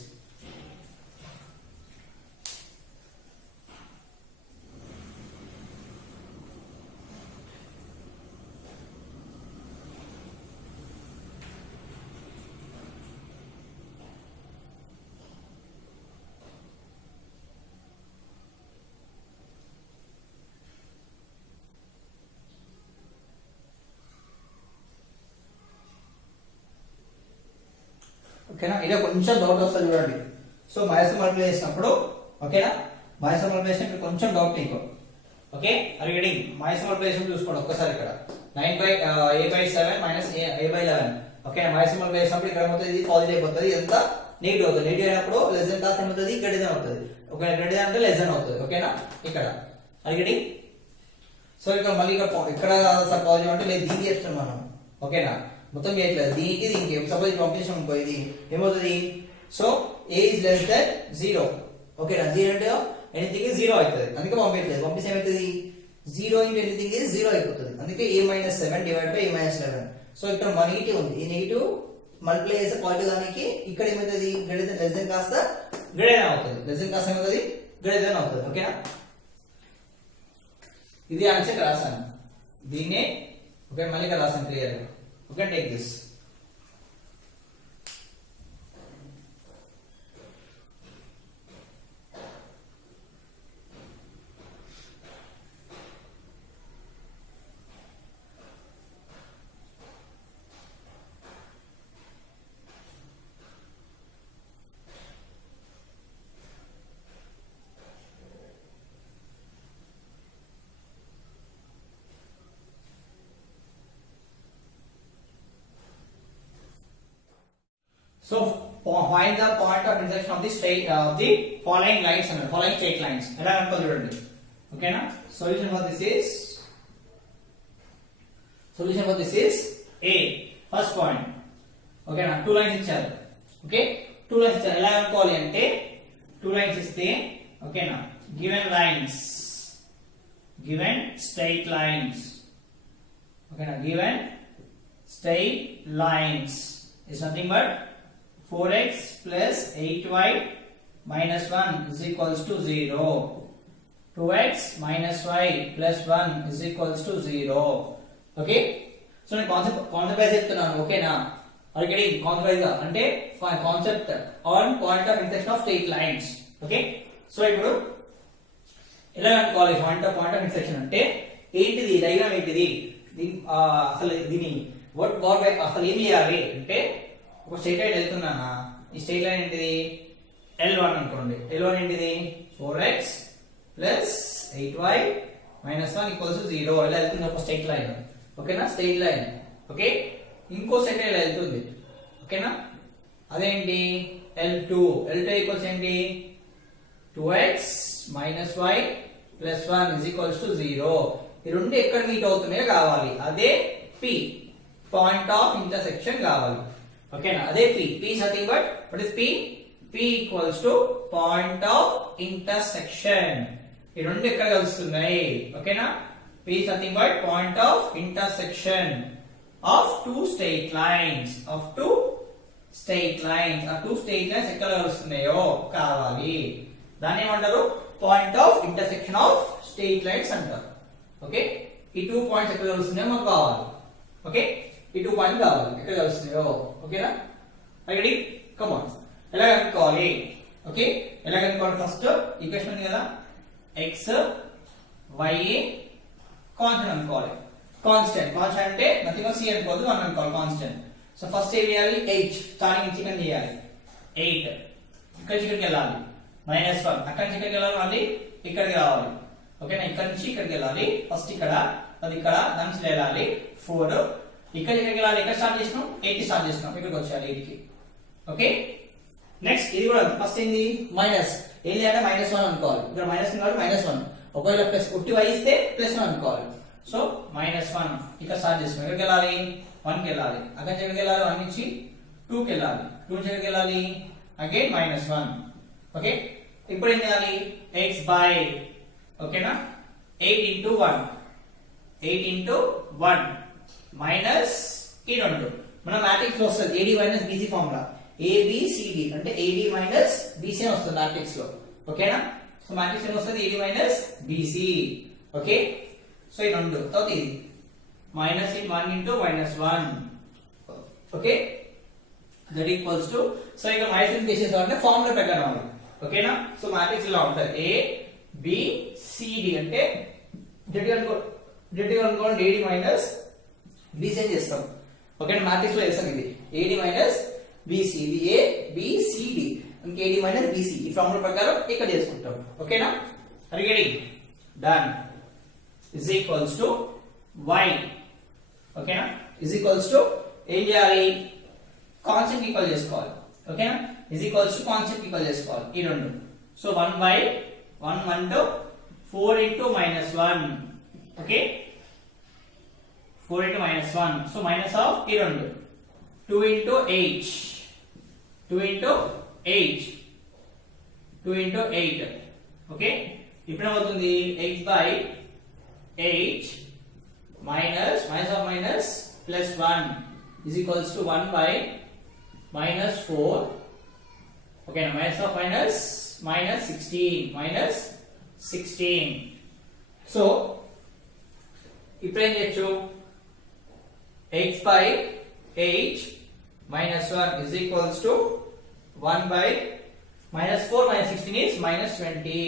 ఓకేనా? ఇలా కొంచెం డౌట్ వస్తుంది చూడండి. So minus multiply చేసినప్పుడు ఓకేనా minus multiply చేసినప్పుడు కొంచెం డౌట్ నీకు. ఓకే అడిగడింగ్ మైనస్ మల్టిప్లై చేసినప్పుడు చూసుకోండి ఒక్కసారి ఇక్కడ 9 by a by 7 minus a by 11. Okay minus multiply చేసినప్పుడు ఇక్కడ ఏమవుతుంది ఇది పాజిటివ్ అయిపోతుంది. ఎంత నెగిటివ్ అవుతుంది. నెగిటివ్ అయినప్పుడు లెస్ దెన్ కాస్త ఏమవుతుంది గ్రేటర్ దెన్ అవుతుంది. ఓకే గ్రేటర్ దెన్ అంటే లెస్ దెన్ అవుతుంది. ఓకేనా ఇక్కడ అడిగడింగ్. సో ఇక్కడ మళ్ళీ ఇక్కడ పాజిటివ్ అంటే లేదు దీనికి చేస్తున్నాం మనం. ఓకేనా మొత్తం చేయట్లేదు దీనికి దీనికి సపోజ్ పంపించాం అనుకో ఇది ఏమవుతుంది. So A is less than 0. ఓకేనా 0 అంటే ఎనీథింగ్ ఇస్ 0 అవుతుంది. అందుకే పంపించలేదు. పంపిస్తే ఏమవుతుంది 0 ఇంటూ ఎనీథింగ్ ఇస్ 0 అయిపోతుంది. అందుకే a minus 7 divide by a minus 11. సో ఇక్కడ నెగిటివ్ ఉంది. ఈ నెగిటివ్ మల్టిప్లై చేసే పాజిటివ్ దానికి ఇక్కడ ఏమవుతుంది గ్రేటర్ దెన్ లెస్ దెన్ కాస్త గ్రేటర్ దెన్ అవుతుంది. లెస్ దెన్ కాస్త ఏమవుతుంది గ్రేటర్ దెన్ అవుతుంది. ఓకేనా ఇది ఆన్సర్ రాసాను దీన్నే. ఓకే మళ్ళీ ఇక్కడ రాసాను క్లియర్ గా. Okay, take this. So find the point of intersection of the straight the following lines and following straight lines. ఎలా అనుకో చూడండి. ఓకేనా solution for this is a first point. ఓకేనా 2 lines ఇచ్చారు. ఓకే 2 lines ఇచ్చారు. ఎలా అనుకోవాలి అంటే 2 lines ఇస్తే ఓకేనా given straight lines. ఓకేనా given straight lines is nothing but 4x plus 8y minus 1 is equals to 0. 2x minus y plus 1 is equals to 0. Okay? So నేను కాన్సెప్ట్ వైజ్ చెప్తున్నాను. ఓకేనా ఆల్రెడీ కాన్సెప్ట్ వైజ్ అంటే concept on point of intersection of straight lines. Okay so ఇప్పుడు ఎలా అనుకోవాలి point of intersection అంటే ఏంటిది డయాగ్రామ్ ఏంటిది అసలు దీని అసలు ఏం చేయాలి అంటే ఒక స్ట్రెయిట్ లైన్ వెళ్తున్నానా ఈ స్ట్రెయిట్ లైన్ ఏంటిది L1 అనుకోండి. L1 ఏంటిది 4x plus 8y minus 1 equals to 0 ఇలా వెళ్తుంది ఒక స్ట్రెయిట్ లైన్. ఓకేనా స్ట్రెయిట్ లైన్. ఓకే ఇంకో స్ట్రెయిట్ లైన్ వెళ్తుంది. ఓకేనా అదేంటి L2 ఈక్వల్స్ ఏంటి 2x minus y plus 1 is equals to 0. ఈ రెండు ఎక్కడ మీట్ అవుతున్నాయో కావాలి. అదే P పాయింట్ ఆఫ్ ఇంటర్సెక్షన్ కావాలి. ఓకేనా అదే P is nothing but what is P equals to point of intersection. ఈ రెండు ఎక్కడ కలుస్తున్నాయి. ఓకేనా P is nothing but point of intersection of two straight lines. ఆ two straight lines ఎక్కడ కలుస్తున్నాయో కావాలి. దాన్ని ఏమంటారు point of intersection of straight lines అంటారు. ఓకే ఈ 2 పాయింట్స్ ఎక్కడ కలుస్తున్నాయో మనకు కావాలి. ఓకే ఈ 2 పాయింట్ కావాలి ఎక్కడ కలుస్తున్నాయో. ఓకేనా? రెడీ? Come on. ఎలా కనుక్కోవాలి? ఓకే, ఎలా కనుక్కోవాలి? ఫస్ట్ ఈక్వేషన్ ఉంది కదా, x y కాన్స్టెంట్ అనుకోవాలి. కాన్స్టెంట్ అంటే నథింగ్ సి అనుకోవద్దు, 1 అనుకోవాలి కాన్స్టెంట్. సో ఫస్ట్ ఏం చేయాలి? 8 స్టార్టింగ్ నుంచి ఇక్కడ చేయాలి. 8 ఇక్కడ నుంచి ఇక్కడికి వెళ్ళాలి, -1 అక్కడ నుంచి ఇక్కడికి వెళ్ళాలి, మళ్ళీ ఇక్కడికి రావాలి. ఓకేనా? ఇక్కడ నుంచి ఇక్కడికి వెళ్ళాలి, ఫస్ట్ ఇక్కడ, అది ఇక్కడ, దాని నుంచి వెళ్ళాలి 4, ఇక్కడ ఇక్కడికి వెళ్ళాలి. ఇక్కడ స్టార్ట్ చేసినాం, 8 కి స్టార్ట్ చేసినాం, ఇక్కడికి వచ్చేయాలి 8 కి. ఓకే, నెక్స్ట్ ఇది కూడా ఫస్ట్ ఏంది? మైనస్. ఏంటి అంటే -1 అనుకోవాలి. ఇక్కడ మైనస్ కాబట్టి -1, ఒకవేళ ప్లస్ ఉట్టి y ఇస్తే +1 అనుకోవాలి. సో -1 ఇక్కడ స్టార్ట్ చేసినాం, ఎక్కడికి వెళ్ళాలి? 1 కి వెళ్ళాలి. అక్కడ నుంచి ఎక్కడికి వెళ్ళాలి? 1 నుంచి 2 కి వెళ్ళాలి. 2 నుంచి ఎక్కడికి వెళ్ళాలి? అగైన్ -1. ఓకే, ఇప్పుడు ఏం చేయాలి? x by, ఓకేనా, 8 into 1 మైనస్ ఈ 2 మన మ్యాట్రిక్స్ లో వస్తుంది AD minus BC formula. ABCD అంటే AD మైనస్ BC అని వస్తుంది మ్యాట్రిక్స్ లో. ఓకేనా? సో మ్యాట్రిక్స్ లో వస్తుంది AD minus BC. Okay, so ఈ 2 తర్వాత ఇది -1 into -1. Okay, that equals to, so ఇక్కడ మైనస్ తీసేసామంటే ఫార్ములా ప్రకారం అది. ఓకేనా? సో మ్యాట్రిక్స్ ఇలా ఉంటుంది, ABCD అంటే డెట్ అనుకోండి AD మైనస్ BC అని చేస్తాం. ఓకేనా? మ్యాట్రిక్స్ లో వేస్తాం ఇది AD మైనస్ BC, ఇది ABCD అంటే AD మైనస్ BC. ఈ ఫార్ములా ప్రకారం ఇక్కడ చేసుకుంటాం. ఓకేనా? Ready? Done. Is equals to y. ఓకేనా? ఇస్ ఈక్వల్స్ టు ఏం చేయాలి? కాన్స్టెంట్ ఈక్వల్ చేసుకోవాలి. ఓకేనా? Is equals to constant equal చేసుకోవాలి ఈ 2. సో 1 by 1 to 4 into -1. ఓకే, 4 into -1, సో మైనస్ ఆఫ్ ఈ 2, 2 into 8 ఓకే, ఇప్పుడు ఏమవుతుంది? x by 8 minus of minus plus 1 is equals to 1 by -4. Okay, minus of -16. So ఇప్పుడు ఏం చేయొచ్చు? x by 8 minus 1 is equals to 1 by -4 minus 16 is -20.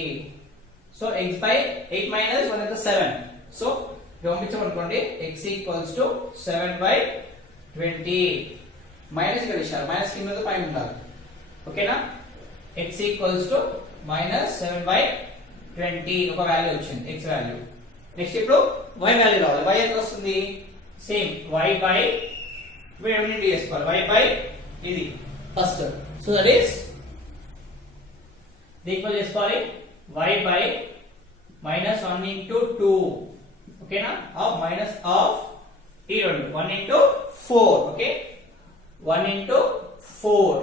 So x by 8 minus 1 is 7. So పంపించమనుకోండి, x ఈక్వల్స్ టు 7/20. మైనస్ ఇక్కడ ఇచ్చారు, మైనస్ కింద పైన ఉండాలి. ఓకేనా? x ఈక్వల్స్ టు -7/20 ఒక వాల్యూ వచ్చింది, x వాల్యూ. నెక్స్ట్ ఇప్పుడు y వాల్యూ రావాలి. y ఎంత వస్తుంది? సేమ్ y బై ఏమిటి చేసుకోవాలి? y బై ఇది first. So that is equal చేసుకోవాలి y బై -1 into 2. ఓకేనా? ఆఫ్ మైనస్ ఆఫ్ ఈ 2 1 into 4. ఓకే, 1 into 4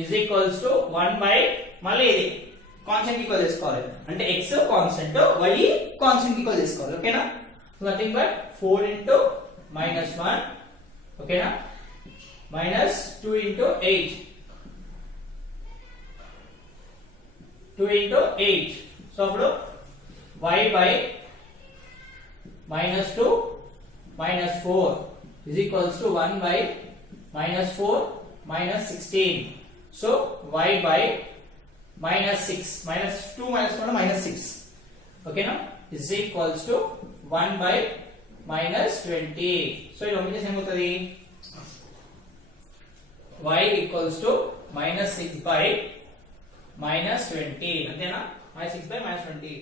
is equals to 1 by మళ్ళీ ఇది కాన్స్టెంట్ ఈక్వల్ చేసుకోవాలి. అంటే x constant, y constant equal చేసుకోవాలి. ఓకేనా? నథింగ్ బట్ 4 into -1. ఓకేనా? మైనస్ 2 into 8. 2 into 8. సో అప్పుడు y by -2 -4 is equals to 1 by -4 -16. So y by -6 -2 -1 -6. Okay, now is equals to 1 by -20. So ఇది ఒమిటే ఏమవుతది? y equals to -6 by -20. అంతేనా? -6 by -20.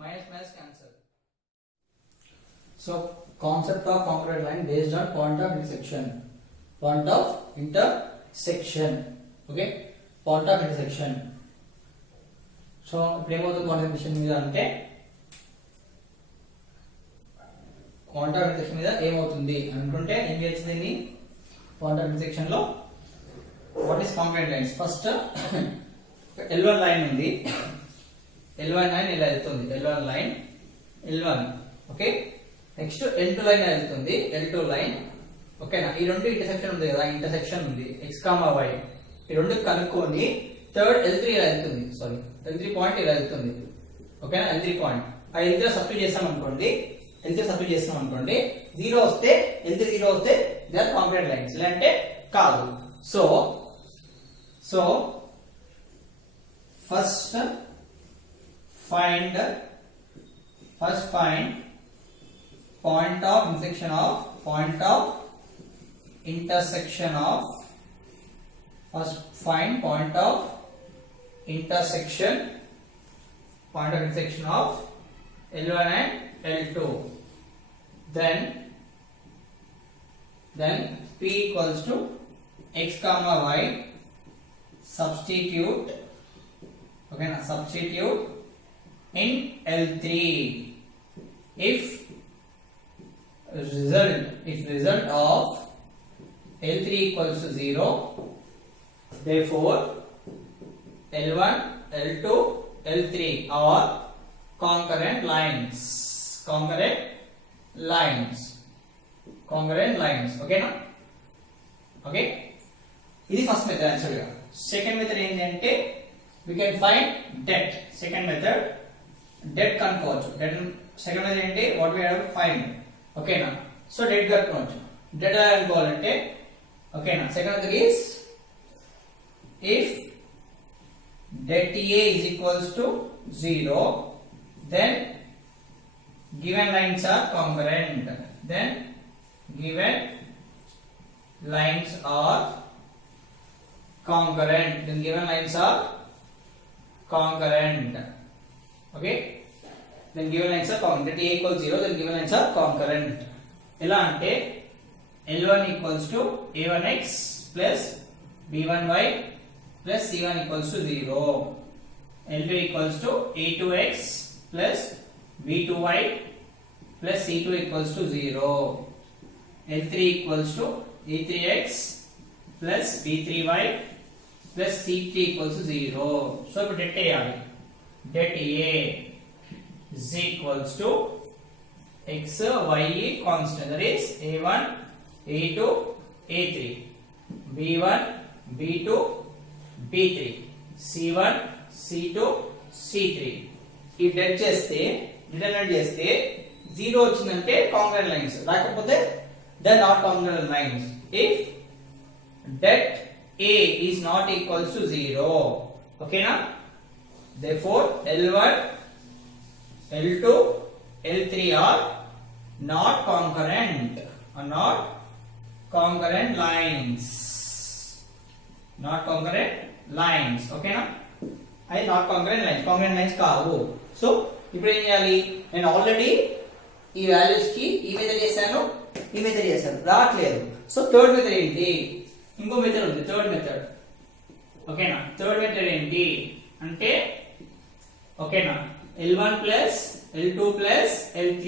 minus cancel. So concept of congruent line based on point of intersection. Point of intersection. Okay, point of intersection. So ఇప్పుడు ఏమవుతుంది point of intersection మీద అంటే point of intersection మీద ఏమవుతుంది అనుకుంటే ఏం చేయొచ్చు దీన్ని? point of intersection లో what is congruent lines? First L1 line ఉంది, L1 line ఇలా వెళ్తుంది, L1 line L1. Okay, next L2 line వెళ్తుంది, L2 లైన్. ఓకేనా? ఈ రెండు ఇంటర్సెక్షన్ ఉంది కదా, ఇంటర్సెక్షన్ ఉంది x, y. ఈ రెండు కనుక్కొని థర్డ్ L3 ఇలా వెళ్తుంది, సారీ L3 పాయింట్ ఇలా వెళ్తుంది. ఓకేనా? L3 పాయింట్ ఆ L3 సబ్స్టిట్యూట్ చేసాం అనుకోండి, L3 సబ్స్టిట్యూట్ చేస్తున్నాం అనుకోండి 0 వస్తే L3 0 వస్తే దే ఆర్ కాంక్రీట్ లైన్స్ లేదంటే కాదు so first find point of intersection of first find point of intersection of L1 and L2, then P equals to x comma y, substitute in L3. If result of L3 equals to 0, therefore L1, L2, L3 are concurrent lines. Okay na? Okay, ఇది first method యాక్చువల్గా. Second method ఏంటంటే we can find det. Second method det కనుక్కోవచ్చు. Second method ఏంటి what we have to find. ఓకేనా? So det కనుక్కోవచ్చు. det అనుకోవాలంటే ఓకేనా, second method is if det A is equals to 0, then given lines are congruent. Then given lines are congruent. Okay, then given lines are congruent. That A equals 0, then given lines are congruent. ఎలా అంటే L1 equals to A1x plus B1y plus C1 equals to 0. L2 equals to A2x plus B2y plus C2 equals to 0. L3 equals to A3x plus B3y plus C3 equals to 0. So ఇప్పుడు det చేయాలి. Det A is equals to x, y constant, that is A1, A2, A3, B1, B2, B3, C1, C2, C3. ఈ det చేస్తే డిటర్మినేట్ చేస్తే 0 వచ్చిందంటే congruent lines, లేకపోతే they are not congruent lines. If det A is not equals to 0, okay na, therefore L1, L2, L3 are not concurrent lines. Okay na, అది not concurrent lines కావు. సో ఇప్పుడు ఏం చేయాలి, నేను ఆల్రెడీ ఈ వాల్యూస్ కి ఈ మెథడ్ చేశాను రావట్లేదు. సో థర్డ్ మెథడ్ ఏంటి, ఇంకో మెథడ్ ఉంది థర్డ్ మెథడ్. ఓకేనా, థర్డ్ మెథడ్ ఏంటి అంటే ఓకేనా, L1 plus L2 plus L3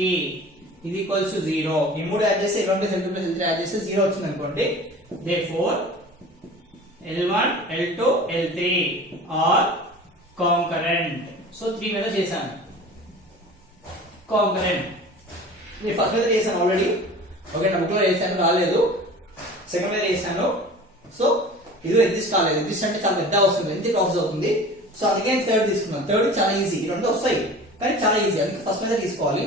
is equals to 0. ఈ మూడు యాడ్ చేస్తే L1 plus L2 plus L3 add చేస్తే 0 వచ్చింది అనుకోండి. Therefore L1, L2, L3 are concurrent. So 3 మెథడ్ చేశాను concurrent. నేను ఫస్ట్ మెథడ్ చేశాను ఆల్రెడీ. ఓకే, నా బుక్ లో చేశాను రాలేదు. సెకండ్ మెథడ్ చేశాను. సో ఇది ఎగ్జిస్ట్ కాలేదు. ఎగ్జిస్ట్ అంటే చాలా పెద్ద వస్తుంది, ఎంత ప్రాసెస్ అవుతుంది. సో అందుకే థర్డ్ తీసుకున్నాను. థర్డ్ చాలా ఈజీ, ఈ రెండు వస్తాయి కానీ చాలా ఈజీ. అందుకే ఫస్ట్ మెథడ్ తీసుకోవాలి.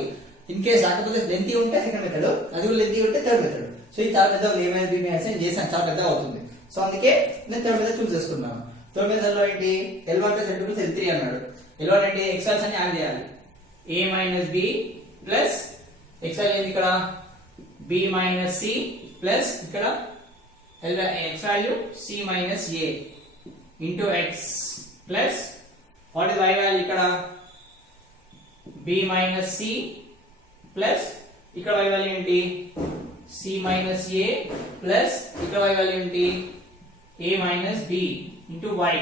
ఇన్ కేస్ లేకపోతే లెంతీ ఉంటే సెకండ్ మెథడ్, అది కూడా లెంతీ ఉంటే థర్డ్ మెథడ్. సో ఈ థర్డ్ మెథడ్ ఏమైనా బి నేను చేశాను, చాలా పెద్ద అవుతుంది. సో అందుకే నేను థర్డ్ మెథడ్ చూస్ చేసుకున్నాను. థర్డ్ మెథడ్ లో ఏంటి, L1 plus L2 plus L3 అన్నాడు. L1 అంటే x వాల్యూస్ అన్ని యాడ్ చేయాలి. a minus b plus x value ఏంది ఇక్కడ, b minus c plus ఇక్కడ x value c minus a into x plus what is y value ఇక్కడ b minus c plus ఇక్కడ y value ఏంటి c minus a plus ఇక్కడ y value ఏంటి a minus b into y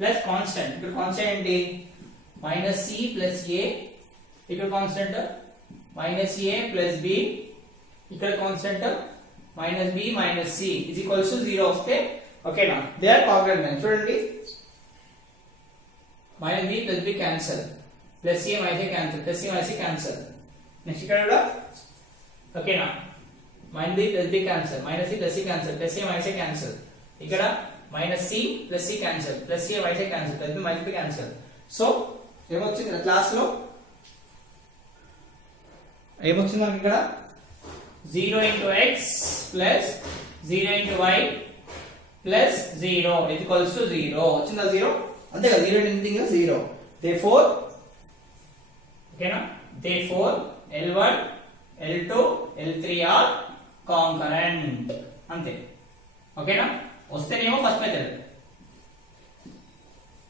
plus constant. ఇక్కడ కాన్స్టెంట్ ఏంటి minus c plus a, ఇక్కడ constant minus a plus b, ఇక్కడ constant minus b minus c is equals to 0 వస్తే ఓకేనా, they are కాంగ్రుయెంట్. చూడండి minus b plus b cancel, plus c minus a cancel, plus c minus c cancel. Next ఇక్కడ కూడా ఓకేనా, minus b plus b cancel, minus c plus c cancel, plus c minus a cancel. ఇక్కడ minus c plus c cancel, plus c minus a cancel, plus b minus b cancel. So ఏమొచ్చింది క్లాస్ లో ఏమొచ్చింది మనకి ఇక్కడ 0 into x plus 0 into y plus 0 is equals to 0 వచ్చిందా 0 అంతే కదా 0 into anything is 0 therefore ఓకేనా therefore L1 L2 L3 are concurrent అంతే ఓకేనా వస్తేనేమో ఫస్ట్ మెథడ్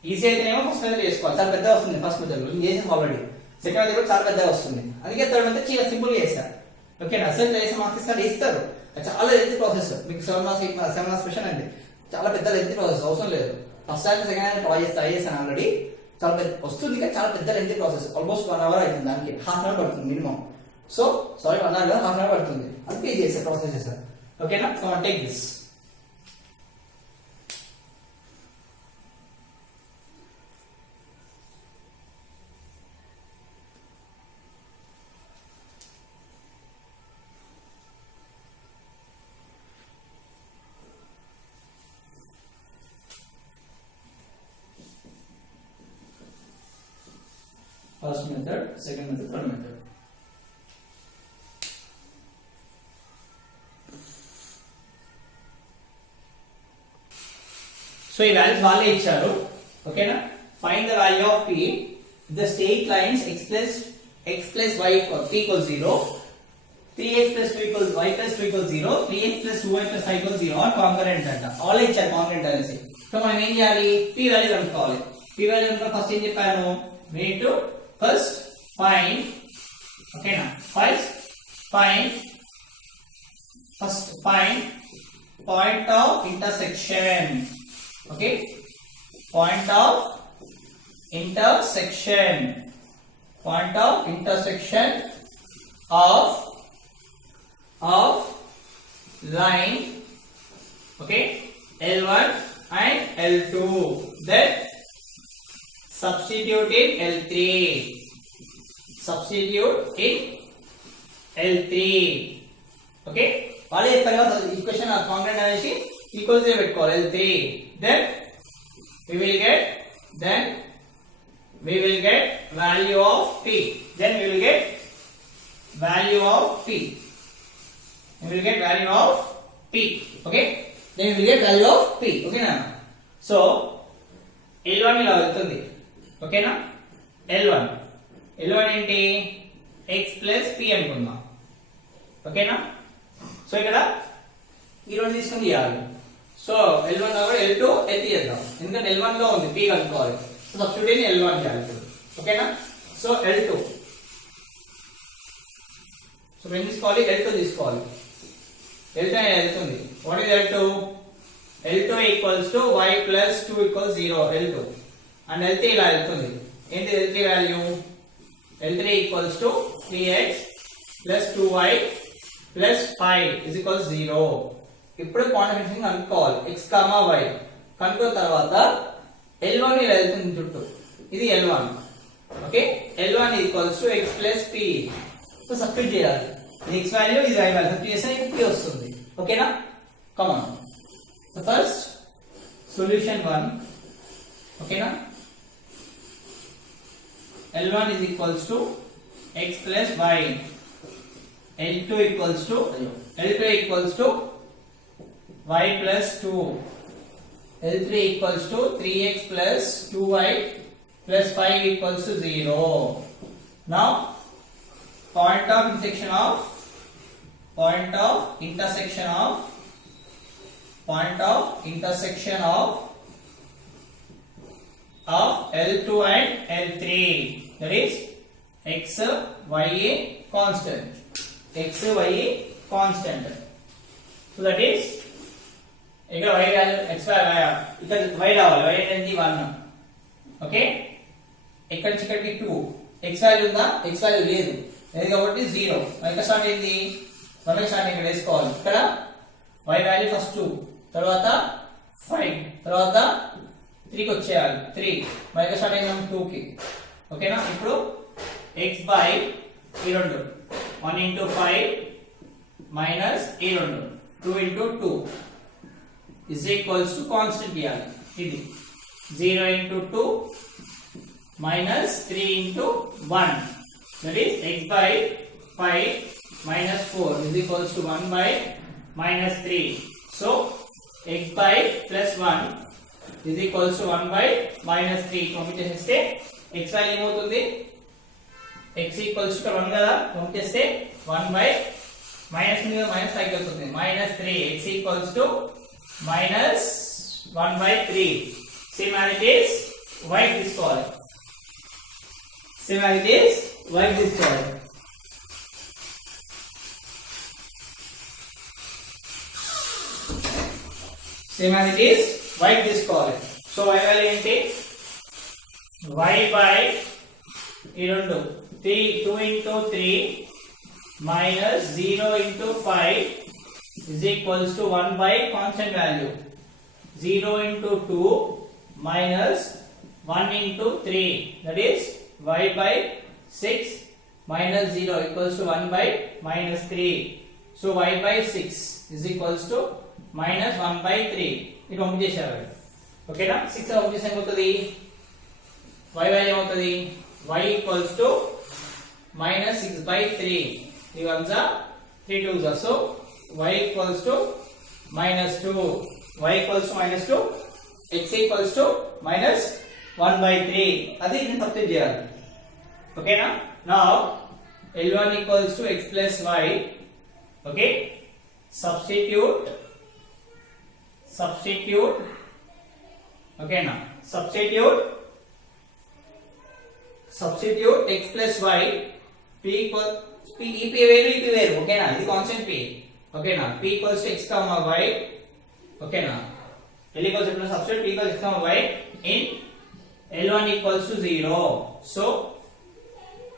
ఈజీ అయితేనేమో ఫస్ట్ మెథడ్ చేసుకోవాలి చాలా పెద్దగా వస్తుంది ఫస్ట్ మెథడ్ లో చేసాం ఆల్రెడీ సెకండ్ మెథడ్ కూడా చాలా పెద్దగా వస్తుంది అందుకే థర్డ్ మెథడ్ చాలా సింపుల్ గా చేస్తారు ఓకేనా అసలు చేసే మార్క్స్ ఇస్తారు చాలా లెంతీ ప్రాసెస్ మీకు 7 మార్క్స్ 8 మార్క్స్ 7 మార్క్స్ క్వశ్చన్ అండి చాలా పెద్ద లెంతీ ప్రాసెస్ అవసరం లేదు first time second time try చేస్తాను ఆల్రెడీ చాలా పెద్ద వస్తుంది కానీ చాలా పెద్ద లెంతీ ప్రాసెస్ ఆల్మోస్ట్ 1 అవర్ అవుతుంది దానికి హాఫ్ అన్ అవర్ పడుతుంది minimum so sorry 1 hour half an hour పడుతుంది అందుకే చేసే ప్రాసెస్ చేస్తారు ఓకేనా so take this first method, second method, third method. So ఈ values వాళ్ళే ఇచ్చారు ఓకేనా find the value of p the state lines x plus y p equals 0 3x plus 2 equals y plus 2 equals 0 3x plus 2y plus 5 equals 0 are concurrent అంట all ఇచ్చారు concurrent అనేసి సో మనం ఏం చేయాలి p వాల్యూ కనుక్కోవాలి p వాల్యూ కనుక ఫస్ట్ ఏం చెప్పాను we need to first find okay na first find point of intersection okay point of intersection of line okay L1 and L2 then substitute in L3 okay వాళ్ళే చెప్పారు కదా equation concrete అనేసి ఈక్వల్స్ గా పెట్టుకోవాలి L3 then we will get value of p then we will get value of p okay then we will get value of p okay na so L1 ఇలా వెళ్తుంది ఓకేనా L1 ఏంటి x plus p అనుకుందాం ఓకేనా సో ఇక్కడ ఈ రెండు తీసుకొని ఇవ్వాలి సో L1 కాబట్టి L2 ఎత్తి చేద్దాం ఎందుకంటే L1 లో ఉంది p కనుక్కోవాలి సో సబ్స్టిట్యూట్ ఇన్ L1 చేయాలి ఓకేనా సో L2 సో ఏం తీసుకోవాలి L2 తీసుకోవాలి L2 వెళ్తుంది what is L2 equals to y plus 2 equals 0 L2 and L3 ఇలా వెళ్తుంది ఏంటి L3 value L3 equals to 3x plus 2y plus 5 is equals 0 ఇప్పుడు క్వాంటిఫికేషన్ కనుక్కోవాలి x, y కనుక్కున్న తర్వాత L1 ఇలా వెళ్తుంది చుట్టూ ఇది L1 okay L1 equals to x plus p so substitute చేయాలి x వాల్యూ ఇది y వాల్యూ సబ్స్టిట్యూట్ చేస్తే p వస్తుంది ఓకేనా come on So first solution 1 okay na L1 is equals to x plus y L2 equals to y plus 2 L3 equals to 3x plus 2y plus 5 equals to 0 now point of intersection of L2 and L3 that is x y a constant so that is ఇక్కడ y value x value ఇక్కడ y రావాలి y అనేది 1 ఓకే ఇక్కడ చిక్కడికి 2 x value ఉందా x value లేదు కాబట్టి 0 y కి స్టార్ట్ అయింది 1 కి స్టార్ట్ ఇక్కడ వేసుకోవాలి ఇక్కడ y వాల్యూ ఫస్ట్ 2 తర్వాత 5 తర్వాత 3 కి వచ్చేయాలి 3 y కి స్టార్ట్ అయింది 2 కి ఓకేనా ఇప్పుడు x బై ఈ రెండు 1 into 5 మైనస్ ఈ రెండు 2 into 2 is equals to constant చేయాలి ఇది 0 into 2 minus 3 into 1 that is x by 5 minus 4 is equals to 1 by minus 3. So x by plus 1 is equals to 1 by minus 3. పంపించేస్తే x వాల్యూ ఏమవుతుంది? x equals to 1 కదా, పంపించేస్తే 1 by మైనస్ మీద మైనస్ పైకి వెళ్తుంది, మైనస్ 3. x equals to minus 1 by 3. Same as it is, write this column. Same as it is, write this column. Same as it is, write this column. So y value ఏంటి? y by ఈ రెండు 2 into 3 minus 0 into 5 is equals to 1 by constant value. 0 into 2 minus 1 into 3, that is y by 6 minus 0 equals to 1 by minus 3. So y by 6 is equals to minus 1 by 3. ఇది పంపించేశారు. ఓకేనా? 6 పంపించేస్తే ఏమవుతుంది? y value ఏమవుతుంది? y equals to minus 6 by 3. ఇది 1 జా 3 2 జా. So y equals to minus 2. y equals to minus 2. x equals to minus 1 by 3. అది నేను సబ్స్టిట్యూట్ చేయాలి. ఓకేనా? Now L1 equals to x plus y. Okay? Substitute. ఓకేనా? Substitute x plus y. p equals p వేరు. ఓకేనా? ఇది కాన్స్టెంట్ p. ఓకేనా? p equals to x comma y. ఓకేనా? L equals to substitute p equals x comma y in L1 equals to 0. So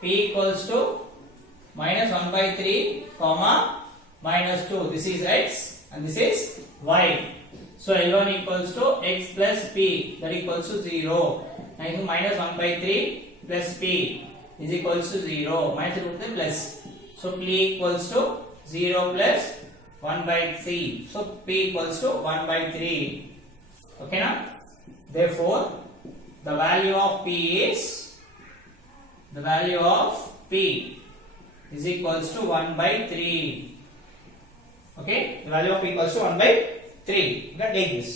p equals to minus 1 by 3 comma minus 2. This is x and this is y. So L1 equals to x plus p, that equals to 0. And minus 1 by 3 plus p is equals to 0. Minus equals to plus. So p equals to 0 plus 1 by 3. So p equals to 1 by 3. Okay now? Therefore, the value of p is equals to 1 by 3. Okay? The value of p equals to 1 by 3. You can take this.